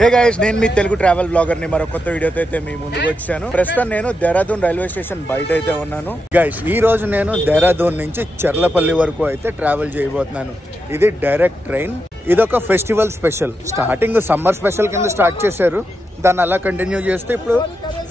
Hey guys, నేను మీ Telugu travel blogger ని మరో కొత్త వీడియోతో అయితే మీ ముందుకు వచ్చాను. ప్రస్తుతం నేను దేహరాదూన్ రైల్వే స్టేషన్ బయట అయితే ఉన్నాను. గైస్, ఈ రోజు నేను దేహరాదూన్ నుంచి చర్లపల్లి వరకు అయితే ట్రావెల్ చేయబోతున్నాను. ఇది డైరెక్ట్ ట్రైన్. ఇదొక festival special. Starting summer special కింద స్టార్ట్ చేశారు, దాన్ని అలా కంటిన్యూ చేస్తే ఇప్పుడు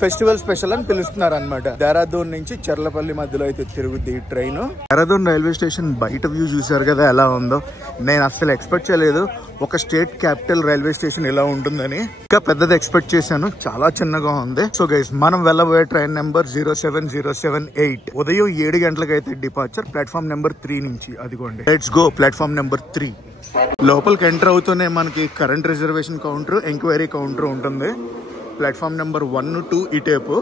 ఫెస్టివల్ స్పెషల్ అని పిలుస్తున్నారు అనమాట. దేహరాదూన్ నుంచి చర్లపల్లి మధ్యలో అయితే తిరుగుద్ది ఈ ట్రైన్. దేహరాదూన్ రైల్వే స్టేషన్ బయట వ్యూ చూసారు కదా ఎలా ఉందో. నేను అసలు ఎక్స్పెక్ట్ చేయలేదు ఒక స్టేట్ క్యాపిటల్ రైల్వే స్టేషన్ ఇలా ఉంటుందని. ఇంకా పెద్దది ఎక్స్పెక్ట్ చేశాను, చాలా చిన్నగా ఉంది. సో గైస్, మనం వెళ్ళబోయే ట్రైన్ నెంబర్ 07078. ఉదయం 7 గంటలకు అయితే డిపార్చర్ ప్లాట్ఫామ్ నెంబర్ 3 నుంచి. అదిగోండి, లెట్స్ గో ప్లాట్ఫామ్ నెంబర్ 3. లోపలికి ఎంటర్ అవుతూనే మనకి current reservation counter, enquiry counter ఉంటుంది. ప్లాట్ఫామ్ నెంబర్ 1, 2 ఇటేపు,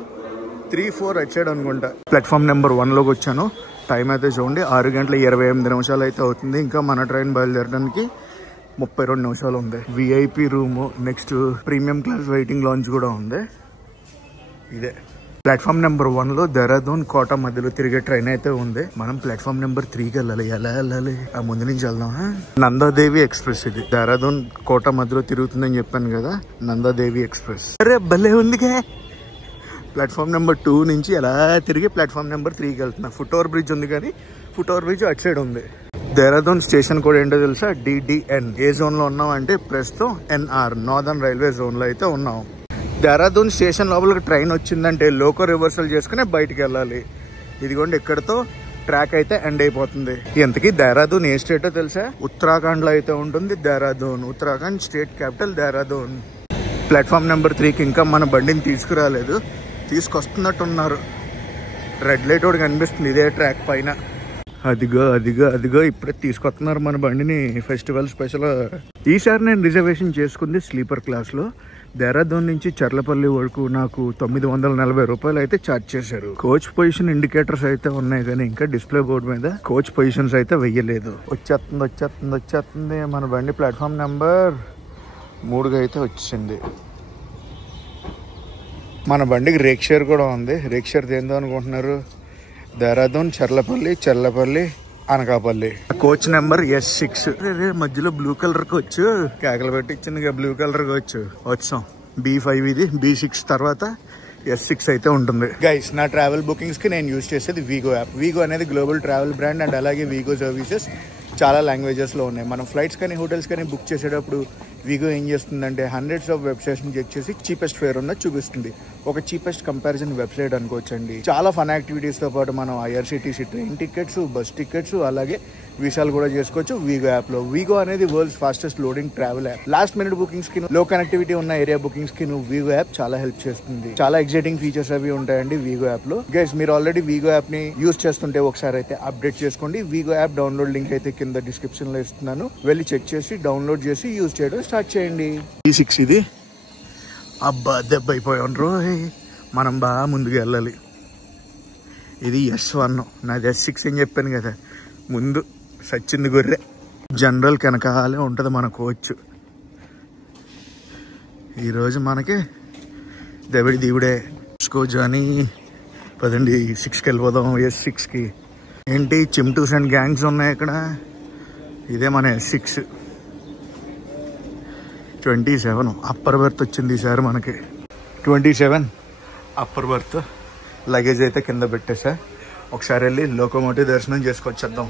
3, 4 అటు సైడ్ అనుకుంటా. ప్లాట్ఫామ్ నెంబర్ 1లోకి వచ్చాను. టైం అయితే చూడండి 6:28 అయితే అవుతుంది. ఇంకా మన ట్రైన్ బయలుదేరడానికి 32 నిమిషాలు ఉంది. VIP room, next premium class waiting launch కూడా ఉంది. ఇదే ప్లాట్ఫామ్ నెంబర్ 1లో దేహరాదూన్ కోట మధ్యలో తిరిగే ట్రైన్ అయితే ఉంది. మనం ప్లాట్ఫామ్ నెంబర్ 3కి వెళ్ళాలి. ఎలా వెళ్ళాలి? ఆ ముందు నుంచి వెళ్దాం. నందాదేవి ఎక్స్ప్రెస్. ఇది దేహరాదూన్ కోట మధ్యలో తిరుగుతుందని చెప్పాను కదా, నందాదేవి ఎక్స్ప్రెస్. అరే భలే ఉందిగా. ప్లాట్ఫామ్ నెంబర్ 2 నుంచి ఎలా తిరిగి ప్లాట్ఫామ్ నెంబర్ 3కి వెళ్తున్నా. ఫుట్ ఓవర్ బ్రిడ్జ్ ఉంది, కానీ ఫుట్ ఓవర్ బ్రిడ్జ్ అటు సైడ్ ఉంది. దేహరాదూన్ స్టేషన్ కూడా ఏంటో తెలుసా? DDN. ఏ జోన్ లో ఉన్నాం అంటే ప్రస్తుతం NR, నార్దర్న్ రైల్వే జోన్ లో అయితే ఉన్నాం. దేహరాదూన్ స్టేషన్ లోపలికి ట్రైన్ వచ్చిందంటే లోకో రివర్సల్ చేసుకుని బయటికి వెళ్ళాలి. ఇదిగోండి, ఇక్కడతో ట్రాక్ అయితే ఎండ్ అయిపోతుంది. ఇంతకీ దేహరాదూన్ ఏ స్టేటో తెలుసా? ఉత్తరాఖండ్ లో అయితే ఉంటుంది Dehradun. Uttarakhand state capital Dehradun. Platform number 3కి ఇంకా మన బండిని తీసుకురాలేదు, తీసుకొస్తున్నట్టున్నారు. రెడ్ లైట్ ఒకటి కనిపిస్తుంది ఇదే ట్రాక్ పైన. అదిగో అదిగో అదిగో, ఇప్పుడే తీసుకొస్తున్నారు మన బండిని. Festival special. ఈసారి నేను రిజర్వేషన్ చేసుకుంది స్లీపర్ క్లాస్ లో. దేహరాదూన్ నుంచి చర్లపల్లి వరకు నాకు 940 రూపాయలు అయితే ఛార్జ్ చేశారు. కోచ్ పొజిషన్ ఇండికేటర్స్ అయితే ఉన్నాయి, కానీ ఇంకా డిస్ప్లే బోర్డు మీద కోచ్ పొజిషన్స్ అయితే వెయ్యలేదు. వచ్చేస్తుంది మన బండి. ప్లాట్ఫామ్ నెంబర్ 3గా అయితే వచ్చింది. మన బండికి రేక్ షేర్ కూడా ఉంది. రేక్ షేర్ ఏందో అనుకుంటున్నారు? Dehradun, Charlapalli, Anakapalli. Coach number S6. మధ్యలో బ్లూ కలర్ కోచ్ కేకలు పెట్టి ఇచ్చింది. బ్లూ కలర్ కోచ్ వచ్చాం. B5 ఇది. B6 తర్వాత S6 అయితే ఉంటుంది. గైస్, నా ట్రావెల్ బుకింగ్స్ కి నేను యూజ్ చేసేది వీగో యాప్. వీగో అనేది గ్లోబల్ ట్రావెల్ బ్రాండ్. అండ్ అలాగే వీగో సర్వీసెస్ చాలా లాంగ్వేజెస్ లో ఉన్నాయి. మనం ఫ్లైట్స్ కానీ హోటల్స్ కానీ బుక్ చేసేటప్పుడు వీగో ఏం చేస్తుందంటే హండ్రెడ్స్ ఆఫ్ వెబ్సైట్స్ ని చెక్ చేసి చీపెస్ట్ ఫేర్ ఉన్నది చూపిస్తుంది. ఒక చీపెస్ట్ కంపారిజన్ వెబ్సైట్ అనుకోవచ్చండి. చాలా ఫన్ యాక్టివిటీస్ తో పాటు మనం IRCTC train tickets, bus tickets, అలాగే వీసాలు కూడా చేసుకోవచ్చు వీగో యాప్ లో. వీగో అనేది world's fastest loading travel app. Last minute bookings కి, లో కనెక్టివిటీ ఉన్న ఏరియా బుకింగ్స్ కి వీగో యాప్ చాలా హెల్ప్ చేస్తుంది. చాలా ఎక్సైటింగ్ ఫీచర్స్ అవి ఉంటాయండి వీగో యాప్ లో. గైస్, మీరు ఆల్రెడీ వీగో యాప్ ని యూజ్ చేస్తుంటే ఒకసారి అయితే అప్డేట్ చేసుకోండి. వీగో యాప్ డౌన్లోడ్ లింక్ అయితే కింద డిస్క్రిప్షన్ లో ఇస్తున్నాను. వెళ్ళి చెక్ చేసి డౌన్లోడ్ చేసి యూజ్ చేయడం స్టార్ట్ చేయండి. B6 ఇది. అబ్బా, దెబ్బ అయిపోయాం రోయ్. మనం బాగా ముందుకు వెళ్ళాలి. ఇది S1. నాది S6 అని చెప్పాను కదా ముందు. సచ్చింది గొర్రె. జనరల్ వెనకాలే ఉంటుంది మన కోచ్. ఈరోజు మనకి దెబ్బడి దీవుడే. జానీ పదండి 6కి వెళ్ళిపోదాం. S6కి. ఏంటి చిమ్టూస్ అండ్ గ్యాంగ్స్ ఉన్నాయి ఇక్కడ. ఇదే మన S6. 27 అప్పర్ బర్త్ వచ్చింది ఈసారి మనకి. 27 అప్పర్ బర్త్. లగేజ్ అయితే కింద పెట్టేసా. ఒకసారి వెళ్ళి లోకోమోటివ్ దర్శనం చేసుకొచ్చేద్దాం.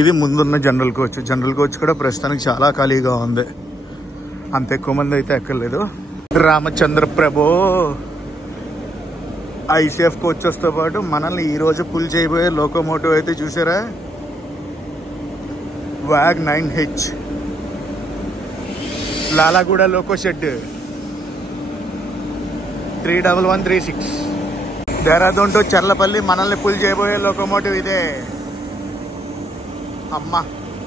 ఇది ముందున్న జనరల్ కోచ్. జనరల్ కోచ్ కూడా ప్రస్తుతానికి చాలా ఖాళీగా ఉంది. అంత ఎక్కువ మంది అయితే ఎక్కర్లేదు. రామచంద్ర ప్రభు ICF కోచెస్ తో పాటు మనల్ని ఈ రోజు పుల్ చేయబోయే లోకోమోటివ్ అయితే చూసారా? WAG 9H Lalaguda loco shed 31136. Dehradun to Charlapalli మనల్ని పుల్ చేయబోయే లోకోమోటివ్ ఇదే. అమ్మా,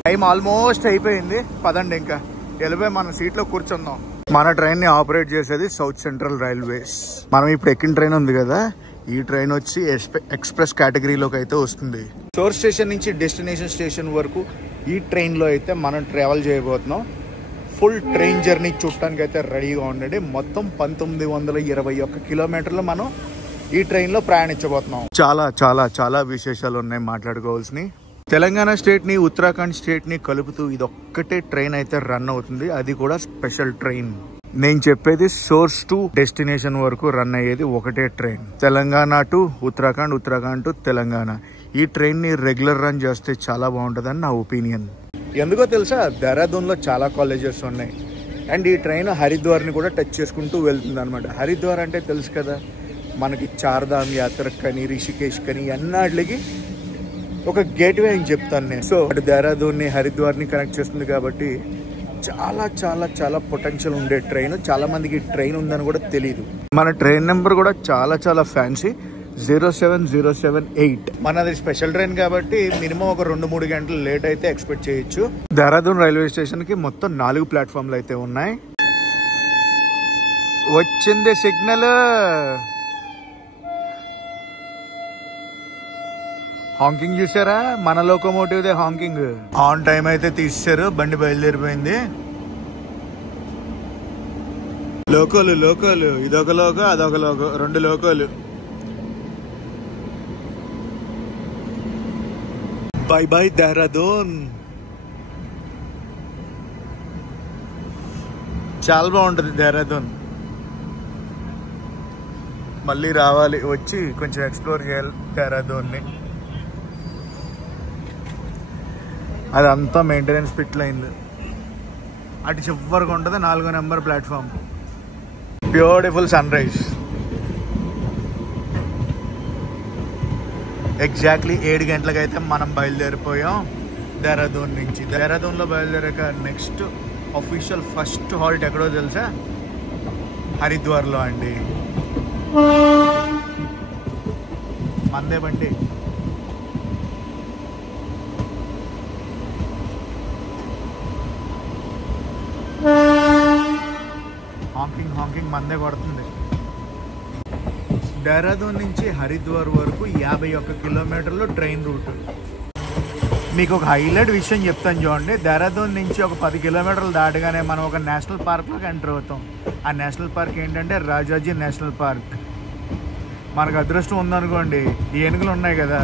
టైం ఆల్మోస్ట్ అయిపోయింది. పదండి ఇంకా వెళ్ళిపోయి మన సీట్లో కూర్చుందాం. మన ట్రైన్ ని ఆపరేట్ చేసేది సౌత్ సెంట్రల్ రైల్వేస్. మనం ఇప్పుడు ఎక్కిన ట్రైన్ ఉంది కదా, ఈ ట్రైన్ వచ్చి ఎక్స్ప్రెస్ కేటగిరీలోకి అయితే వస్తుంది. సోర్స్ స్టేషన్ నుంచి డెస్టినేషన్ స్టేషన్ వరకు ఈ ట్రైన్ లో అయితే మనం ట్రావెల్ చేయబోతున్నాం. ఫుల్ ట్రైన్ జర్నీ చూడటానికి అయితే రెడీగా ఉండండి. మొత్తం 1921 కిలోమీటర్లు మనం ఈ ట్రైన్ లో ప్రయాణించబోతున్నాం. చాలా చాలా చాలా విశేషాలు ఉన్నాయి మాట్లాడుకోవాల్సినవి. తెలంగాణ స్టేట్ ని ఉత్తరాఖండ్ స్టేట్ ని కలుపుతూ ఇదొక్కటే ట్రైన్ అయితే రన్ అవుతుంది. అది కూడా స్పెషల్ ట్రైన్. నేను చెప్పేది సోర్స్ టు డెస్టినేషన్ వరకు రన్ అయ్యేది ఒకటే train. Telangana to Uttarakhand, Uttarakhand to Telangana. ఈ ట్రైన్ ని రెగ్యులర్ రన్ చేస్తే చాలా బాగుంటుందని నా ఒపీనియన్. ఎందుకో తెలుసా, దేహరాదూన్ లో చాలా కాలేజెస్ ఉన్నాయి అండ్ ఈ ట్రైన్ హరిద్వార్ ని కూడా టచ్ చేసుకుంటూ వెళ్తుంది అనమాట. హరిద్వార్ అంటే తెలుసు కదా మనకి, చార్ధామ్ యాత్ర కని, రిషికేష్ కని అన్నిటికి ఒక గేట్వే అని చెప్తాను నేను. సో అటు దేహరాదూన్ ని హరిద్వార్ ని కనెక్ట్ చేస్తుంది కాబట్టి చాలా చాలా చాలా పొటెన్షియల్ ఉండే ట్రైన్. చాలా మందికి ట్రైన్ ఉందని కూడా తెలియదు. మన ట్రైన్ నెంబర్ కూడా చాలా చాలా ఫ్యాన్సీ, 07078. మనది స్పెషల్ ట్రైన్ కాబట్టి మినిమం ఒక 2-3 గంటలు లేట్ అయితే ఎక్స్పెక్ట్ చేయొచ్చు. దేహరాదూన్ రైల్వే స్టేషన్ కి మొత్తం 4 ప్లాట్ఫామ్లు అయితే ఉన్నాయి. వచ్చింది సిగ్నల్. హాంకింగ్ చూసారా, మన లోకోమోటివ్ దే హాంకింగ్. ఆన్ టైం అయితే తీసేశారు, బండి బయలుదేరిపోయింది. లోకోలు లోకోలు, ఇదొక లోకో అదొక లోకో, 2 లోకోలు. Bye bye Dehradun. చాలా బాగుంటుంది దేహరాదూన్. మళ్ళీ రావాలి, వచ్చి కొంచెం ఎక్స్ప్లోర్ చేయాలి దేహరాదూన్ ని. అదంతా మెయింటెనెన్స్ పిట్ లైన్లు. అటు చివరికి ఉంటుంది 4వ number platform. Beautiful sunrise. Exactly 7 గంటలకు అయితే మనం బయలుదేరిపోయాం దేహరాదూన్ నుంచి. దేహరాదూన్లో బయలుదేరాక నెక్స్ట్ అఫీషియల్ ఫస్ట్ హాల్ట్ ఎక్కడో తెలుసా, హరిద్వార్లో అండి. మందే బండి. హాంకింగ్ మందే కొడుతుంది. దేహరాదూన్ నుంచి హరిద్వార్ వరకు 51 కిలోమీటర్లు ట్రైన్ రూట్. మీకు ఒక హైలైట్ విషయం చెప్తాను చూడండి. దేహరాదూన్ నుంచి ఒక 10 కిలోమీటర్లు దాటగానే మనం ఒక నేషనల్ పార్క్లోకి ఎంటర్ అవుతాం. ఆ నేషనల్ పార్క్ ఏంటంటే రాజాజీ నేషనల్ పార్క్. మనకు అదృష్టం ఉందనుకోండి, ఏనుగులు ఉంటాయి కదా,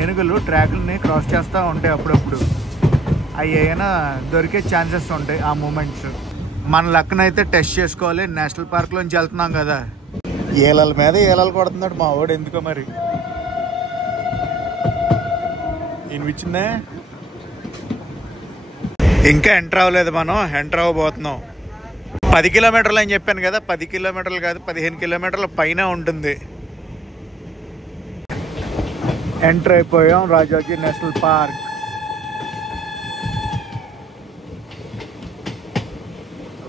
ఏనుగులు ట్రాక్లని క్రాస్ చేస్తూ ఉంటాయి అప్పుడప్పుడు. అవి ఏమైనా దొరికే ఛాన్సెస్ ఉంటాయి ఆ మూమెంట్స్. మన లక్కనైతే టెస్ట్ చేసుకోవాలి. నేషనల్ పార్క్లోంచి వెళ్తున్నాం కదా, ఏలల మీద ఏలాలు కొడుతున్నాడు మా వాడు. ఎందుకో మరి వినిపించిందే. ఇంకా ఎంటర్ అవ్వలేదు, మనం ఎంటర్ అవ్వబోతున్నాం. 10 కిలోమీటర్లు అని చెప్పాను కదా, 10 కిలోమీటర్లు కాదు 15 కిలోమీటర్ల పైన ఉంటుంది. ఎంటర్ అయిపోయాం రాజాజీ నేషనల్ పార్క్.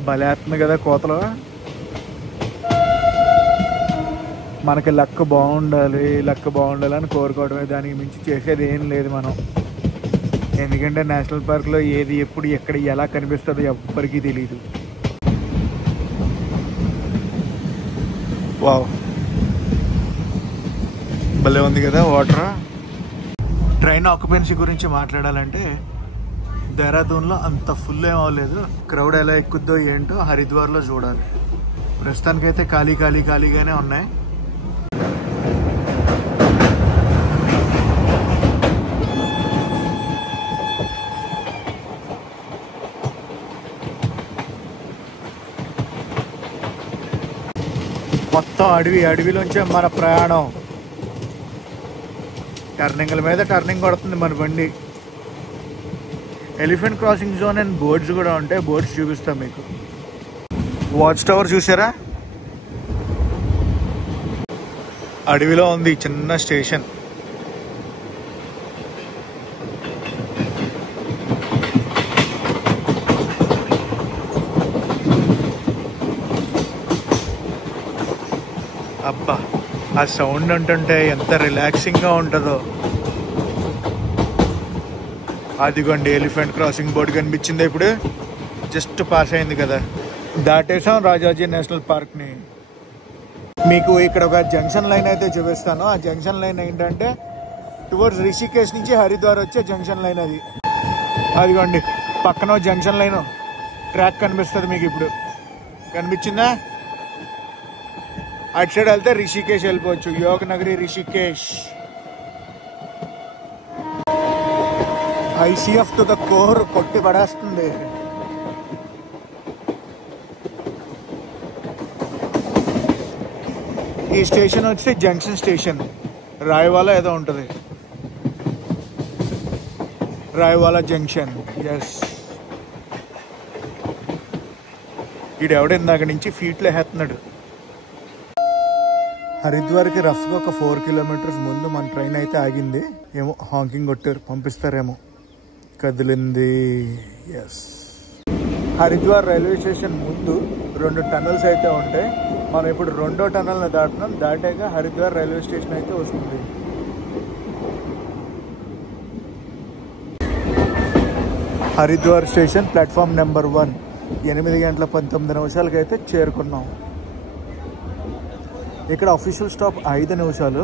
భలేస్తుంది కదా కోతలు. మనకి లక్ బాగుండాలి అని కోరుకోవడమే, దానికి మించి చేసేది ఏం లేదు మనం. ఎందుకంటే నేషనల్ పార్క్లో ఏది ఎప్పుడు ఎక్కడ ఎలా కనిపిస్తుందో ఎవ్వరికీ తెలియదు. వావ్, భలే ఉంది కదా వాటర్. ట్రైన్ ఆక్యుపెన్సీ గురించి మాట్లాడాలంటే దేహరాదూన్లో అంత ఫుల్ ఏం అవ్వలేదు. క్రౌడ్ ఎలా ఎక్కుద్దో ఏంటో హరిద్వార్లో చూడాలి. ప్రస్తుతానికైతే ఖాళీగానే ఉన్నాయి. మొత్తం అడవిలోంచే మన ప్రయాణం. టర్నింగ్ల మీద టర్నింగ్ కొడుతుంది మన బండి. Elephant crossing zone and boards కూడా ఉంటాయి, బోర్డ్స్ చూపిస్తాం మీకు. వాచ్ టవర్ చూసారా, అడవిలో ఉంది చిన్న స్టేషన్. అబ్బా, ఆ సౌండ్ ఉంటుంటే ఎంత రిలాక్సింగ్గా ఉంటుందో. అదిగోండి ఎలిఫెంట్ క్రాసింగ్ బోర్డు కనిపించింది ఇప్పుడు, జస్ట్ పాస్ అయింది కదా. దాటేసాం రాజాజీ నేషనల్ పార్క్ని. మీకు ఇక్కడ ఒక జంక్షన్ లైన్ అయితే చూపిస్తాను. ఆ జంక్షన్ లైన్ ఏంటంటే టువర్డ్స్ రిషికేష్ నుంచి హరిద్వార్ వచ్చే జంక్షన్ లైన్ అది. అదిగోండి పక్కన జంక్షన్ లైన్ ట్రాక్ కనిపిస్తుంది మీకు. ఇప్పుడు కనిపించిందా? అటు సైడ్ వెళ్తే రిషికేష్ వెళ్ళిపోవచ్చు, Yog Nagari Rishikesh. ICF to the core కొట్టి పడేస్తుంది. ఈ స్టేషన్ వచ్చి జంక్షన్ స్టేషన్, రాయవాలా ఏదో ఉంటుంది, రాయవాలా జంక్షన్. ఎస్, ఈడెవడ ఇందాక నుంచి ఫీట్లో వేస్తున్నాడు. హరిద్వార్కి రఫ్గా ఒక 4 కిలోమీటర్స్ ముందు మన ట్రైన్ అయితే ఆగింది. ఏమో హాంకింగ్ కొట్టారు, పంపిస్తారేమో. కదిలింది. ఎస్, హరిద్వార్ రైల్వే స్టేషన్ ముందు 2 టనల్స్ అయితే ఉంటాయి. మనం ఇప్పుడు 2వ టనల్ని దాటినాం. దాటాక హరిద్వార్ రైల్వే స్టేషన్ అయితే వస్తుంది. Haridwar station platform number 1. 8:19 అయితే చేరుకున్నాం. ఇక్కడ అఫీషియల్ స్టాప్ 5 నిమిషాలు.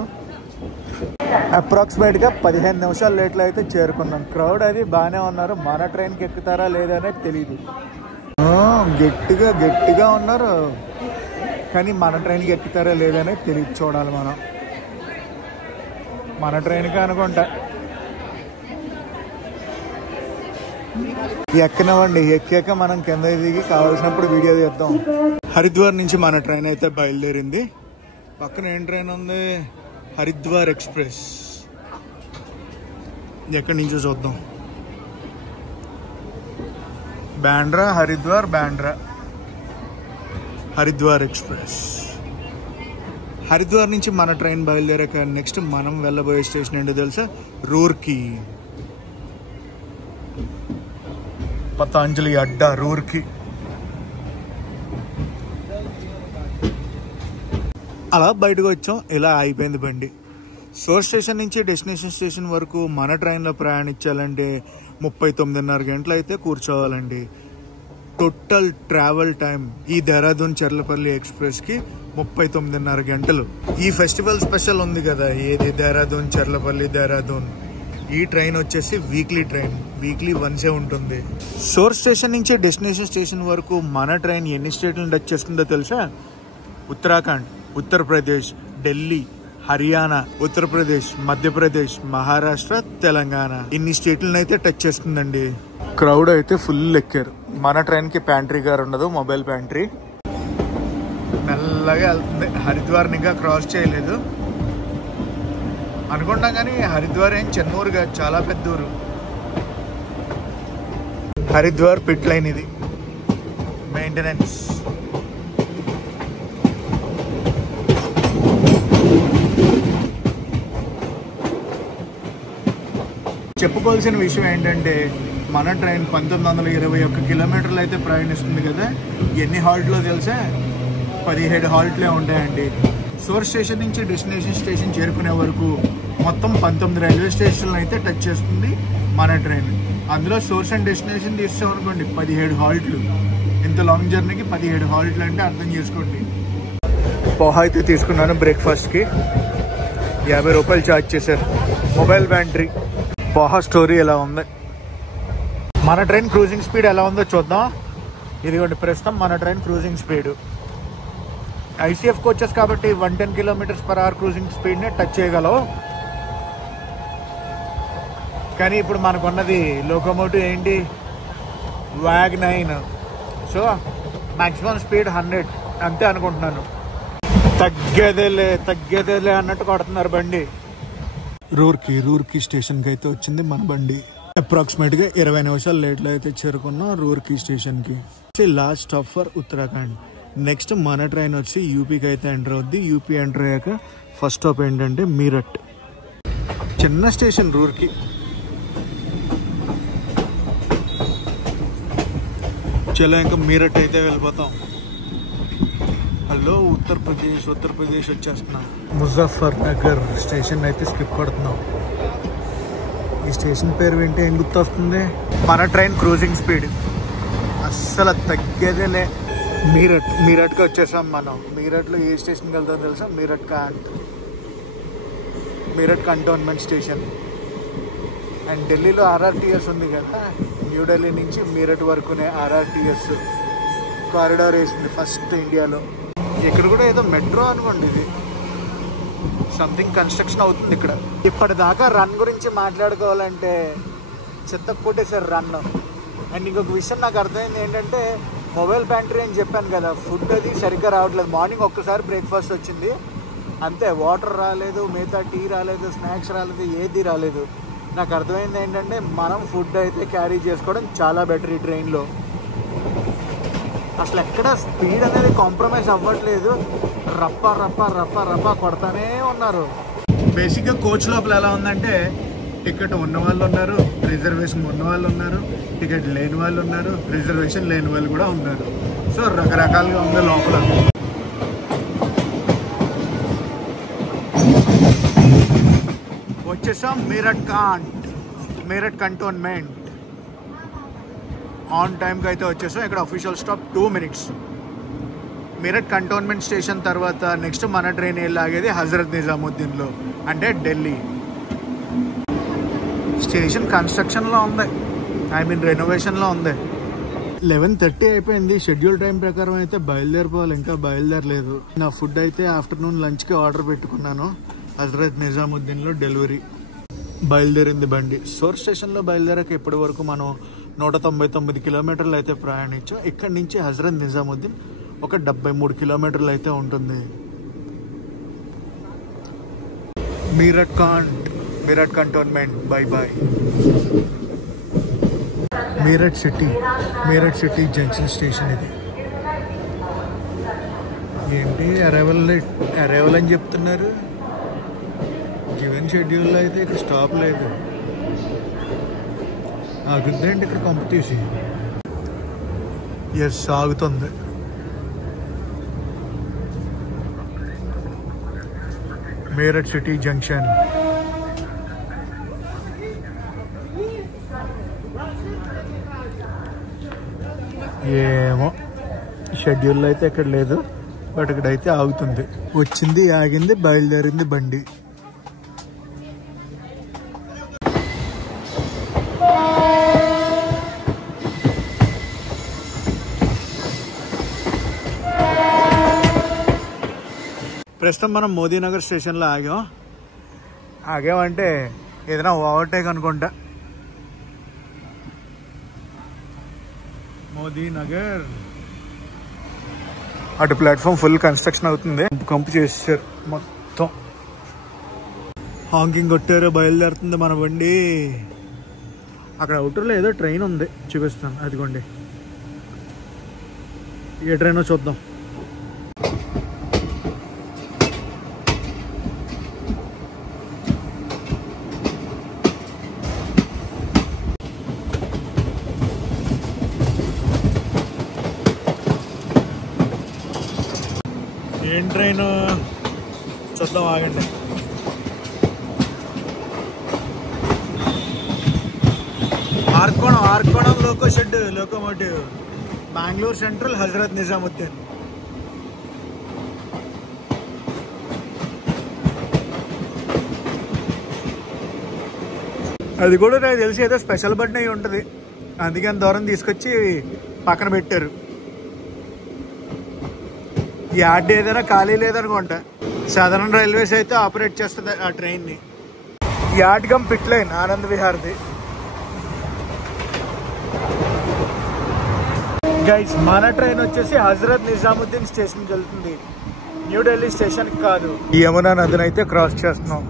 అప్రాక్సిమేట్గా 15 నిమిషాలు లేట్లో అయితే చేరుకున్నాం. క్రౌడ్ అది బాగానే ఉన్నారు. మన ట్రైన్కి ఎక్కుతారా లేదా అనేది తెలియదు. గట్టిగా ఉన్నారు, కానీ మన ట్రైన్కి ఎక్కుతారా లేదా అనేది తెలియదు. చూడాలి మనం. మన ట్రైన్కి అనుకుంటా. ఎక్కనివ్వండి, ఎక్కాక మనం కింద దిగి కావాల్సినప్పుడు వీడియో తీద్దాం. హరిద్వార్ నుంచి మన ట్రైన్ అయితే బయలుదేరింది. పక్కన ఏం ట్రైన్ ఉంది? హరిద్వార్ ఎక్స్ప్రెస్. ఎక్కడి నుంచో చూద్దాం. బాండ్రా, హరిద్వార్, బాండ్రా, హరిద్వార్ ఎక్స్ప్రెస్. హరిద్వార్ నుంచి మన ట్రైన్ బయలుదేరాక నెక్స్ట్ మనం వెళ్ళబోయే స్టేషన్ ఏంటో తెలుసా? రూర్కీ. పతాంజలి అడ్డా, రూర్కీ. అలా బయటకు వచ్చాం. ఇలా అయిపోయింది బండి. సోర్స్ స్టేషన్ నుంచి డెస్టినేషన్ స్టేషన్ వరకు మన ట్రైన్లో ప్రయాణించాలంటే 39.5 గంటలు అయితే కూర్చోవాలండి. టోటల్ ట్రావెల్ టైం ఈ దేహరాదూన్ చర్లపల్లి ఎక్స్ప్రెస్కి 39.5 గంటలు. ఈ ఫెస్టివల్ స్పెషల్ ఉంది కదా, ఏది దేహరాదూన్ చర్లపల్లి దేహరాదూన్. ఈ ట్రైన్ వచ్చేసి వీక్లీ ట్రైన్, వీక్లీ వన్సే ఉంటుంది. సోర్స్ స్టేషన్ నుంచి డెస్టినేషన్ స్టేషన్ వరకు మన ట్రైన్ ఎన్ని స్టేట్లను టచ్ చేస్తుందో తెలుసా? ఉత్తరాఖండ్, ఉత్తరప్రదేశ్, ఢిల్లీ, హర్యానా, ఉత్తరప్రదేశ్, మధ్యప్రదేశ్, మహారాష్ట్ర, తెలంగాణ, ఇన్ని స్టేట్లను అయితే టచ్ చేస్తుందండి. క్రౌడ్ అయితే ఫుల్ ఎక్కారు. మన ట్రైన్కి ప్యాంట్రీ గారు ఉండదు, మొబైల్ ప్యాంట్రీ. మెల్లగా వెళ్తుంది. హరిద్వార్ని ఇంకా క్రాస్ చేయలేదు అనుకుంటాం, కానీ హరిద్వార్ ఏం చిన్న ఊరు కాదు, చాలా పెద్ద ఊరు. హరిద్వార్ పిట్ లైన్ ఇది, మెయింటెనెన్స్. చెప్పుకోవాల్సిన విషయం ఏంటంటే మన ట్రైన్ 1921 కిలోమీటర్లు అయితే ప్రయాణిస్తుంది కదా. ఎన్ని హాల్ట్లో తెలుసా? 17 హాల్ట్లే ఉంటాయండి. సోర్స్ స్టేషన్ నుంచి డెస్టినేషన్ స్టేషన్ చేరుకునే వరకు మొత్తం 19 రైల్వే స్టేషన్లు అయితే టచ్ చేస్తుంది మన ట్రైన్. అందులో సోర్స్ అండ్ డెస్టినేషన్ తీస్తామనుకోండి 17 హాల్ట్లు. ఇంత లాంగ్ జర్నీకి 17 హాల్ట్లు అంటే అర్థం చేసుకోండి. పోహా అయితే తీసుకున్నాను బ్రేక్ఫాస్ట్కి. 50 రూపాయలు ఛార్జ్ చేశారు. Mobile battery. పోహా స్టోరీ ఎలా ఉంది, మన ట్రైన్ క్రూజింగ్ స్పీడ్ ఎలా ఉందో చూద్దాం. ఇదిగోండి ప్రస్తుతం మన train cruising speed. ICF coaches కాబట్టి 110 km/h క్రూజింగ్ స్పీడ్నే టచ్ చేయగలవు. కానీ ఇప్పుడు మనకున్నది లోకోమోటివ్ ఏంటి? WAG-9. సో మ్యాక్సిమం స్పీడ్ 100 అంతే అనుకుంటున్నాను. తగ్గేదేలే అన్నట్టు కొడుతున్నారు బండి. రూర్కీ స్టేషన్కి అయితే వచ్చింది మన బండి. అప్రాక్సిమేట్గా 20 నిమిషాలు లేట్లో అయితే చేరుకున్నాం రూర్కీ స్టేషన్కి. Last stop for Uttarakhand. Next మన ట్రైన్ వచ్చి యూపీకి అయితే ఎంటర్ అవుద్ది. యూపీ ఎంటర్ అయ్యాక ఫస్ట్ స్టాప్ ఏంటంటే మీరట్. చిన్న స్టేషన్ రూర్కీ. చలో ఇంకా మీరట్ అయితే వెళ్ళిపోతాం. హలో ఉత్తరప్రదేశ్ వచ్చేస్తున్నాం. ముజఫర్ నగర్ స్టేషన్ అయితే స్కిప్ కొడుతున్నాం. ఈ స్టేషన్ పేరు వింటే ఏం గుర్తొస్తుంది? మన ట్రైన్ క్రూజింగ్ స్పీడ్ అస్సలు తగ్గేదేలే. మీరట్కి వచ్చేసాం మనం. మీరట్లో ఏ స్టేషన్కి వెళ్తామో తెలుసా? Meerut cantonment station. అండ్ ఢిల్లీలో RRTS ఉంది కదా, న్యూఢిల్లీ నుంచి మీరట్ వరకునే RRTS కారిడార్ వేసింది ఫస్ట్ ఇండియాలో. ఇక్కడ కూడా ఏదో మెట్రో అనుకోండి, ఇది సంథింగ్ కన్స్ట్రక్షన్ అవుతుంది ఇక్కడ. ఇప్పటిదాకా రన్ గురించి మాట్లాడుకోవాలంటే చెత్త కొట్టేసారు రన్. అండ్ ఇంకొక విషయం నాకు అర్థమైంది ఏంటంటే, మొబైల్ ప్యాంట్రీ అని చెప్పాను కదా, ఫుడ్ అది సరిగ్గా రావట్లేదు. మార్నింగ్ ఒక్కసారి బ్రేక్ఫాస్ట్ వచ్చింది, అంతే. వాటర్ రాలేదు, మిగతా టీ రాలేదు, స్నాక్స్ రాలేదు, ఏది రాలేదు. నాకు అర్థమైంది ఏంటంటే మనం ఫుడ్ అయితే క్యారీ చేసుకోవడం చాలా బెటర్ ఈ ట్రైన్లో. అసలు ఎక్కడ స్పీడ్ అనేది కాంప్రమైజ్ అవ్వట్లేదు. రప్ప రప్ప రప్ప రప్ప కొడతానే ఉన్నారు. బేసిక్గా కోచ్ లోపల ఎలా ఉందంటే టికెట్ ఉన్న వాళ్ళు ఉన్నారు, రిజర్వేషన్ ఉన్న వాళ్ళు ఉన్నారు, టికెట్ లేని వాళ్ళు ఉన్నారు, రిజర్వేషన్ లేని వాళ్ళు కూడా ఉన్నారు. సో రకరకాలుగా ఉంది లోపల. వచ్చేసాం మీరట్ కంటోన్మెంట్. ఆన్ టైంకి అయితే వచ్చేసాం. ఇక్కడ official stop 2 minutes. Meerut cantonment station తర్వాత నెక్స్ట్ మన ట్రైన్ లాగేది హజరత్ నిజాముద్దీన్లో, అంటే ఢిల్లీ. స్టేషన్ కన్స్ట్రక్షన్లో ఉంది, రెనోవేషన్లో ఉంది. 11:30 అయిపోయింది. షెడ్యూల్ టైం ప్రకారం అయితే బయలుదేరిపోవాలి, ఇంకా బయలుదేరలేదు. నా ఫుడ్ అయితే ఆఫ్టర్నూన్ లంచ్కి ఆర్డర్ పెట్టుకున్నాను. హజరత్ నిజాముద్దీన్లో డెలివరీ. బయలుదేరింది బండి. సోర్ స్టేషన్లో బయలుదేరాక ఇప్పటి వరకు మనం 199 కిలోమీటర్లు అయితే ప్రయాణించాం. ఇక్కడి నుంచి హజరత్ నిజాముద్దీన్ ఒక 73 కిలోమీటర్లు అయితే ఉంటుంది. Meerut cantonment bye bye. Meerut city junction station ఇది. ఏంటి అరైవల్ అని చెప్తున్నారు. గివెన్ షెడ్యూల్లో అయితే ఇక్కడ స్టాప్ లేదు. ఆగుద్దేంటి ఇక్కడ పంపు తీసి? ఎస్, ఆగుతుంది. Meerut city junction. ఏమో షెడ్యూల్లో అయితే ఇక్కడ లేదు, బట్ ఇక్కడైతే ఆగుతుంది. వచ్చింది, ఆగింది, బయలుదేరింది బండి. ప్రస్తుతం మనం మోదీనగర్ స్టేషన్లో ఆగామంటే ఏదైనా ఓవర్టేక్ అనుకుంటా. మోదీనగర్ అటు ప్లాట్ఫామ్ ఫుల్ కన్స్ట్రక్షన్ అవుతుంది. కంపు చేసేసారు మొత్తం. హాంకింగ్ కొట్టారు. బయలుదేరుతుంది మన బండి. అక్కడ అవుటర్లో ఏదో ట్రైన్ ఉంది, చూపిస్తాను. అదిగోండి, ఏ ట్రైనో చూద్దాం. ఏం ట్రైన్ చూద్దాం, ఆగండి. ఆర్కోణం లోకోమోటివ్ బెంగళూరు సెంట్రల్ హజరత్ నిజాముద్దీన్. అది కూడా నాకు తెలిసి ఏదో స్పెషల్ బటన్ అయి ఉంటుంది, అందుకని దూరం తీసుకొచ్చి పక్కన పెట్టారు. యార్డ్ ఏదైనా ఖాళీ లేదనుకుంటా. సదరన్ రైల్వేస్ అయితే ఆపరేట్ చేస్తుంది ఆ ట్రైన్ని. యార్డ్ గమ్ పిట్ లైన్ ఆనంద్ విహార్ది. గైస్, మన ట్రైన్ వచ్చేసి హజరత్ నిజాముద్దీన్ స్టేషన్కి వెళ్తుంది, న్యూఢిల్లీ స్టేషన్కి కాదు. యమునా నదిని అయితే క్రాస్ చేస్తున్నాం.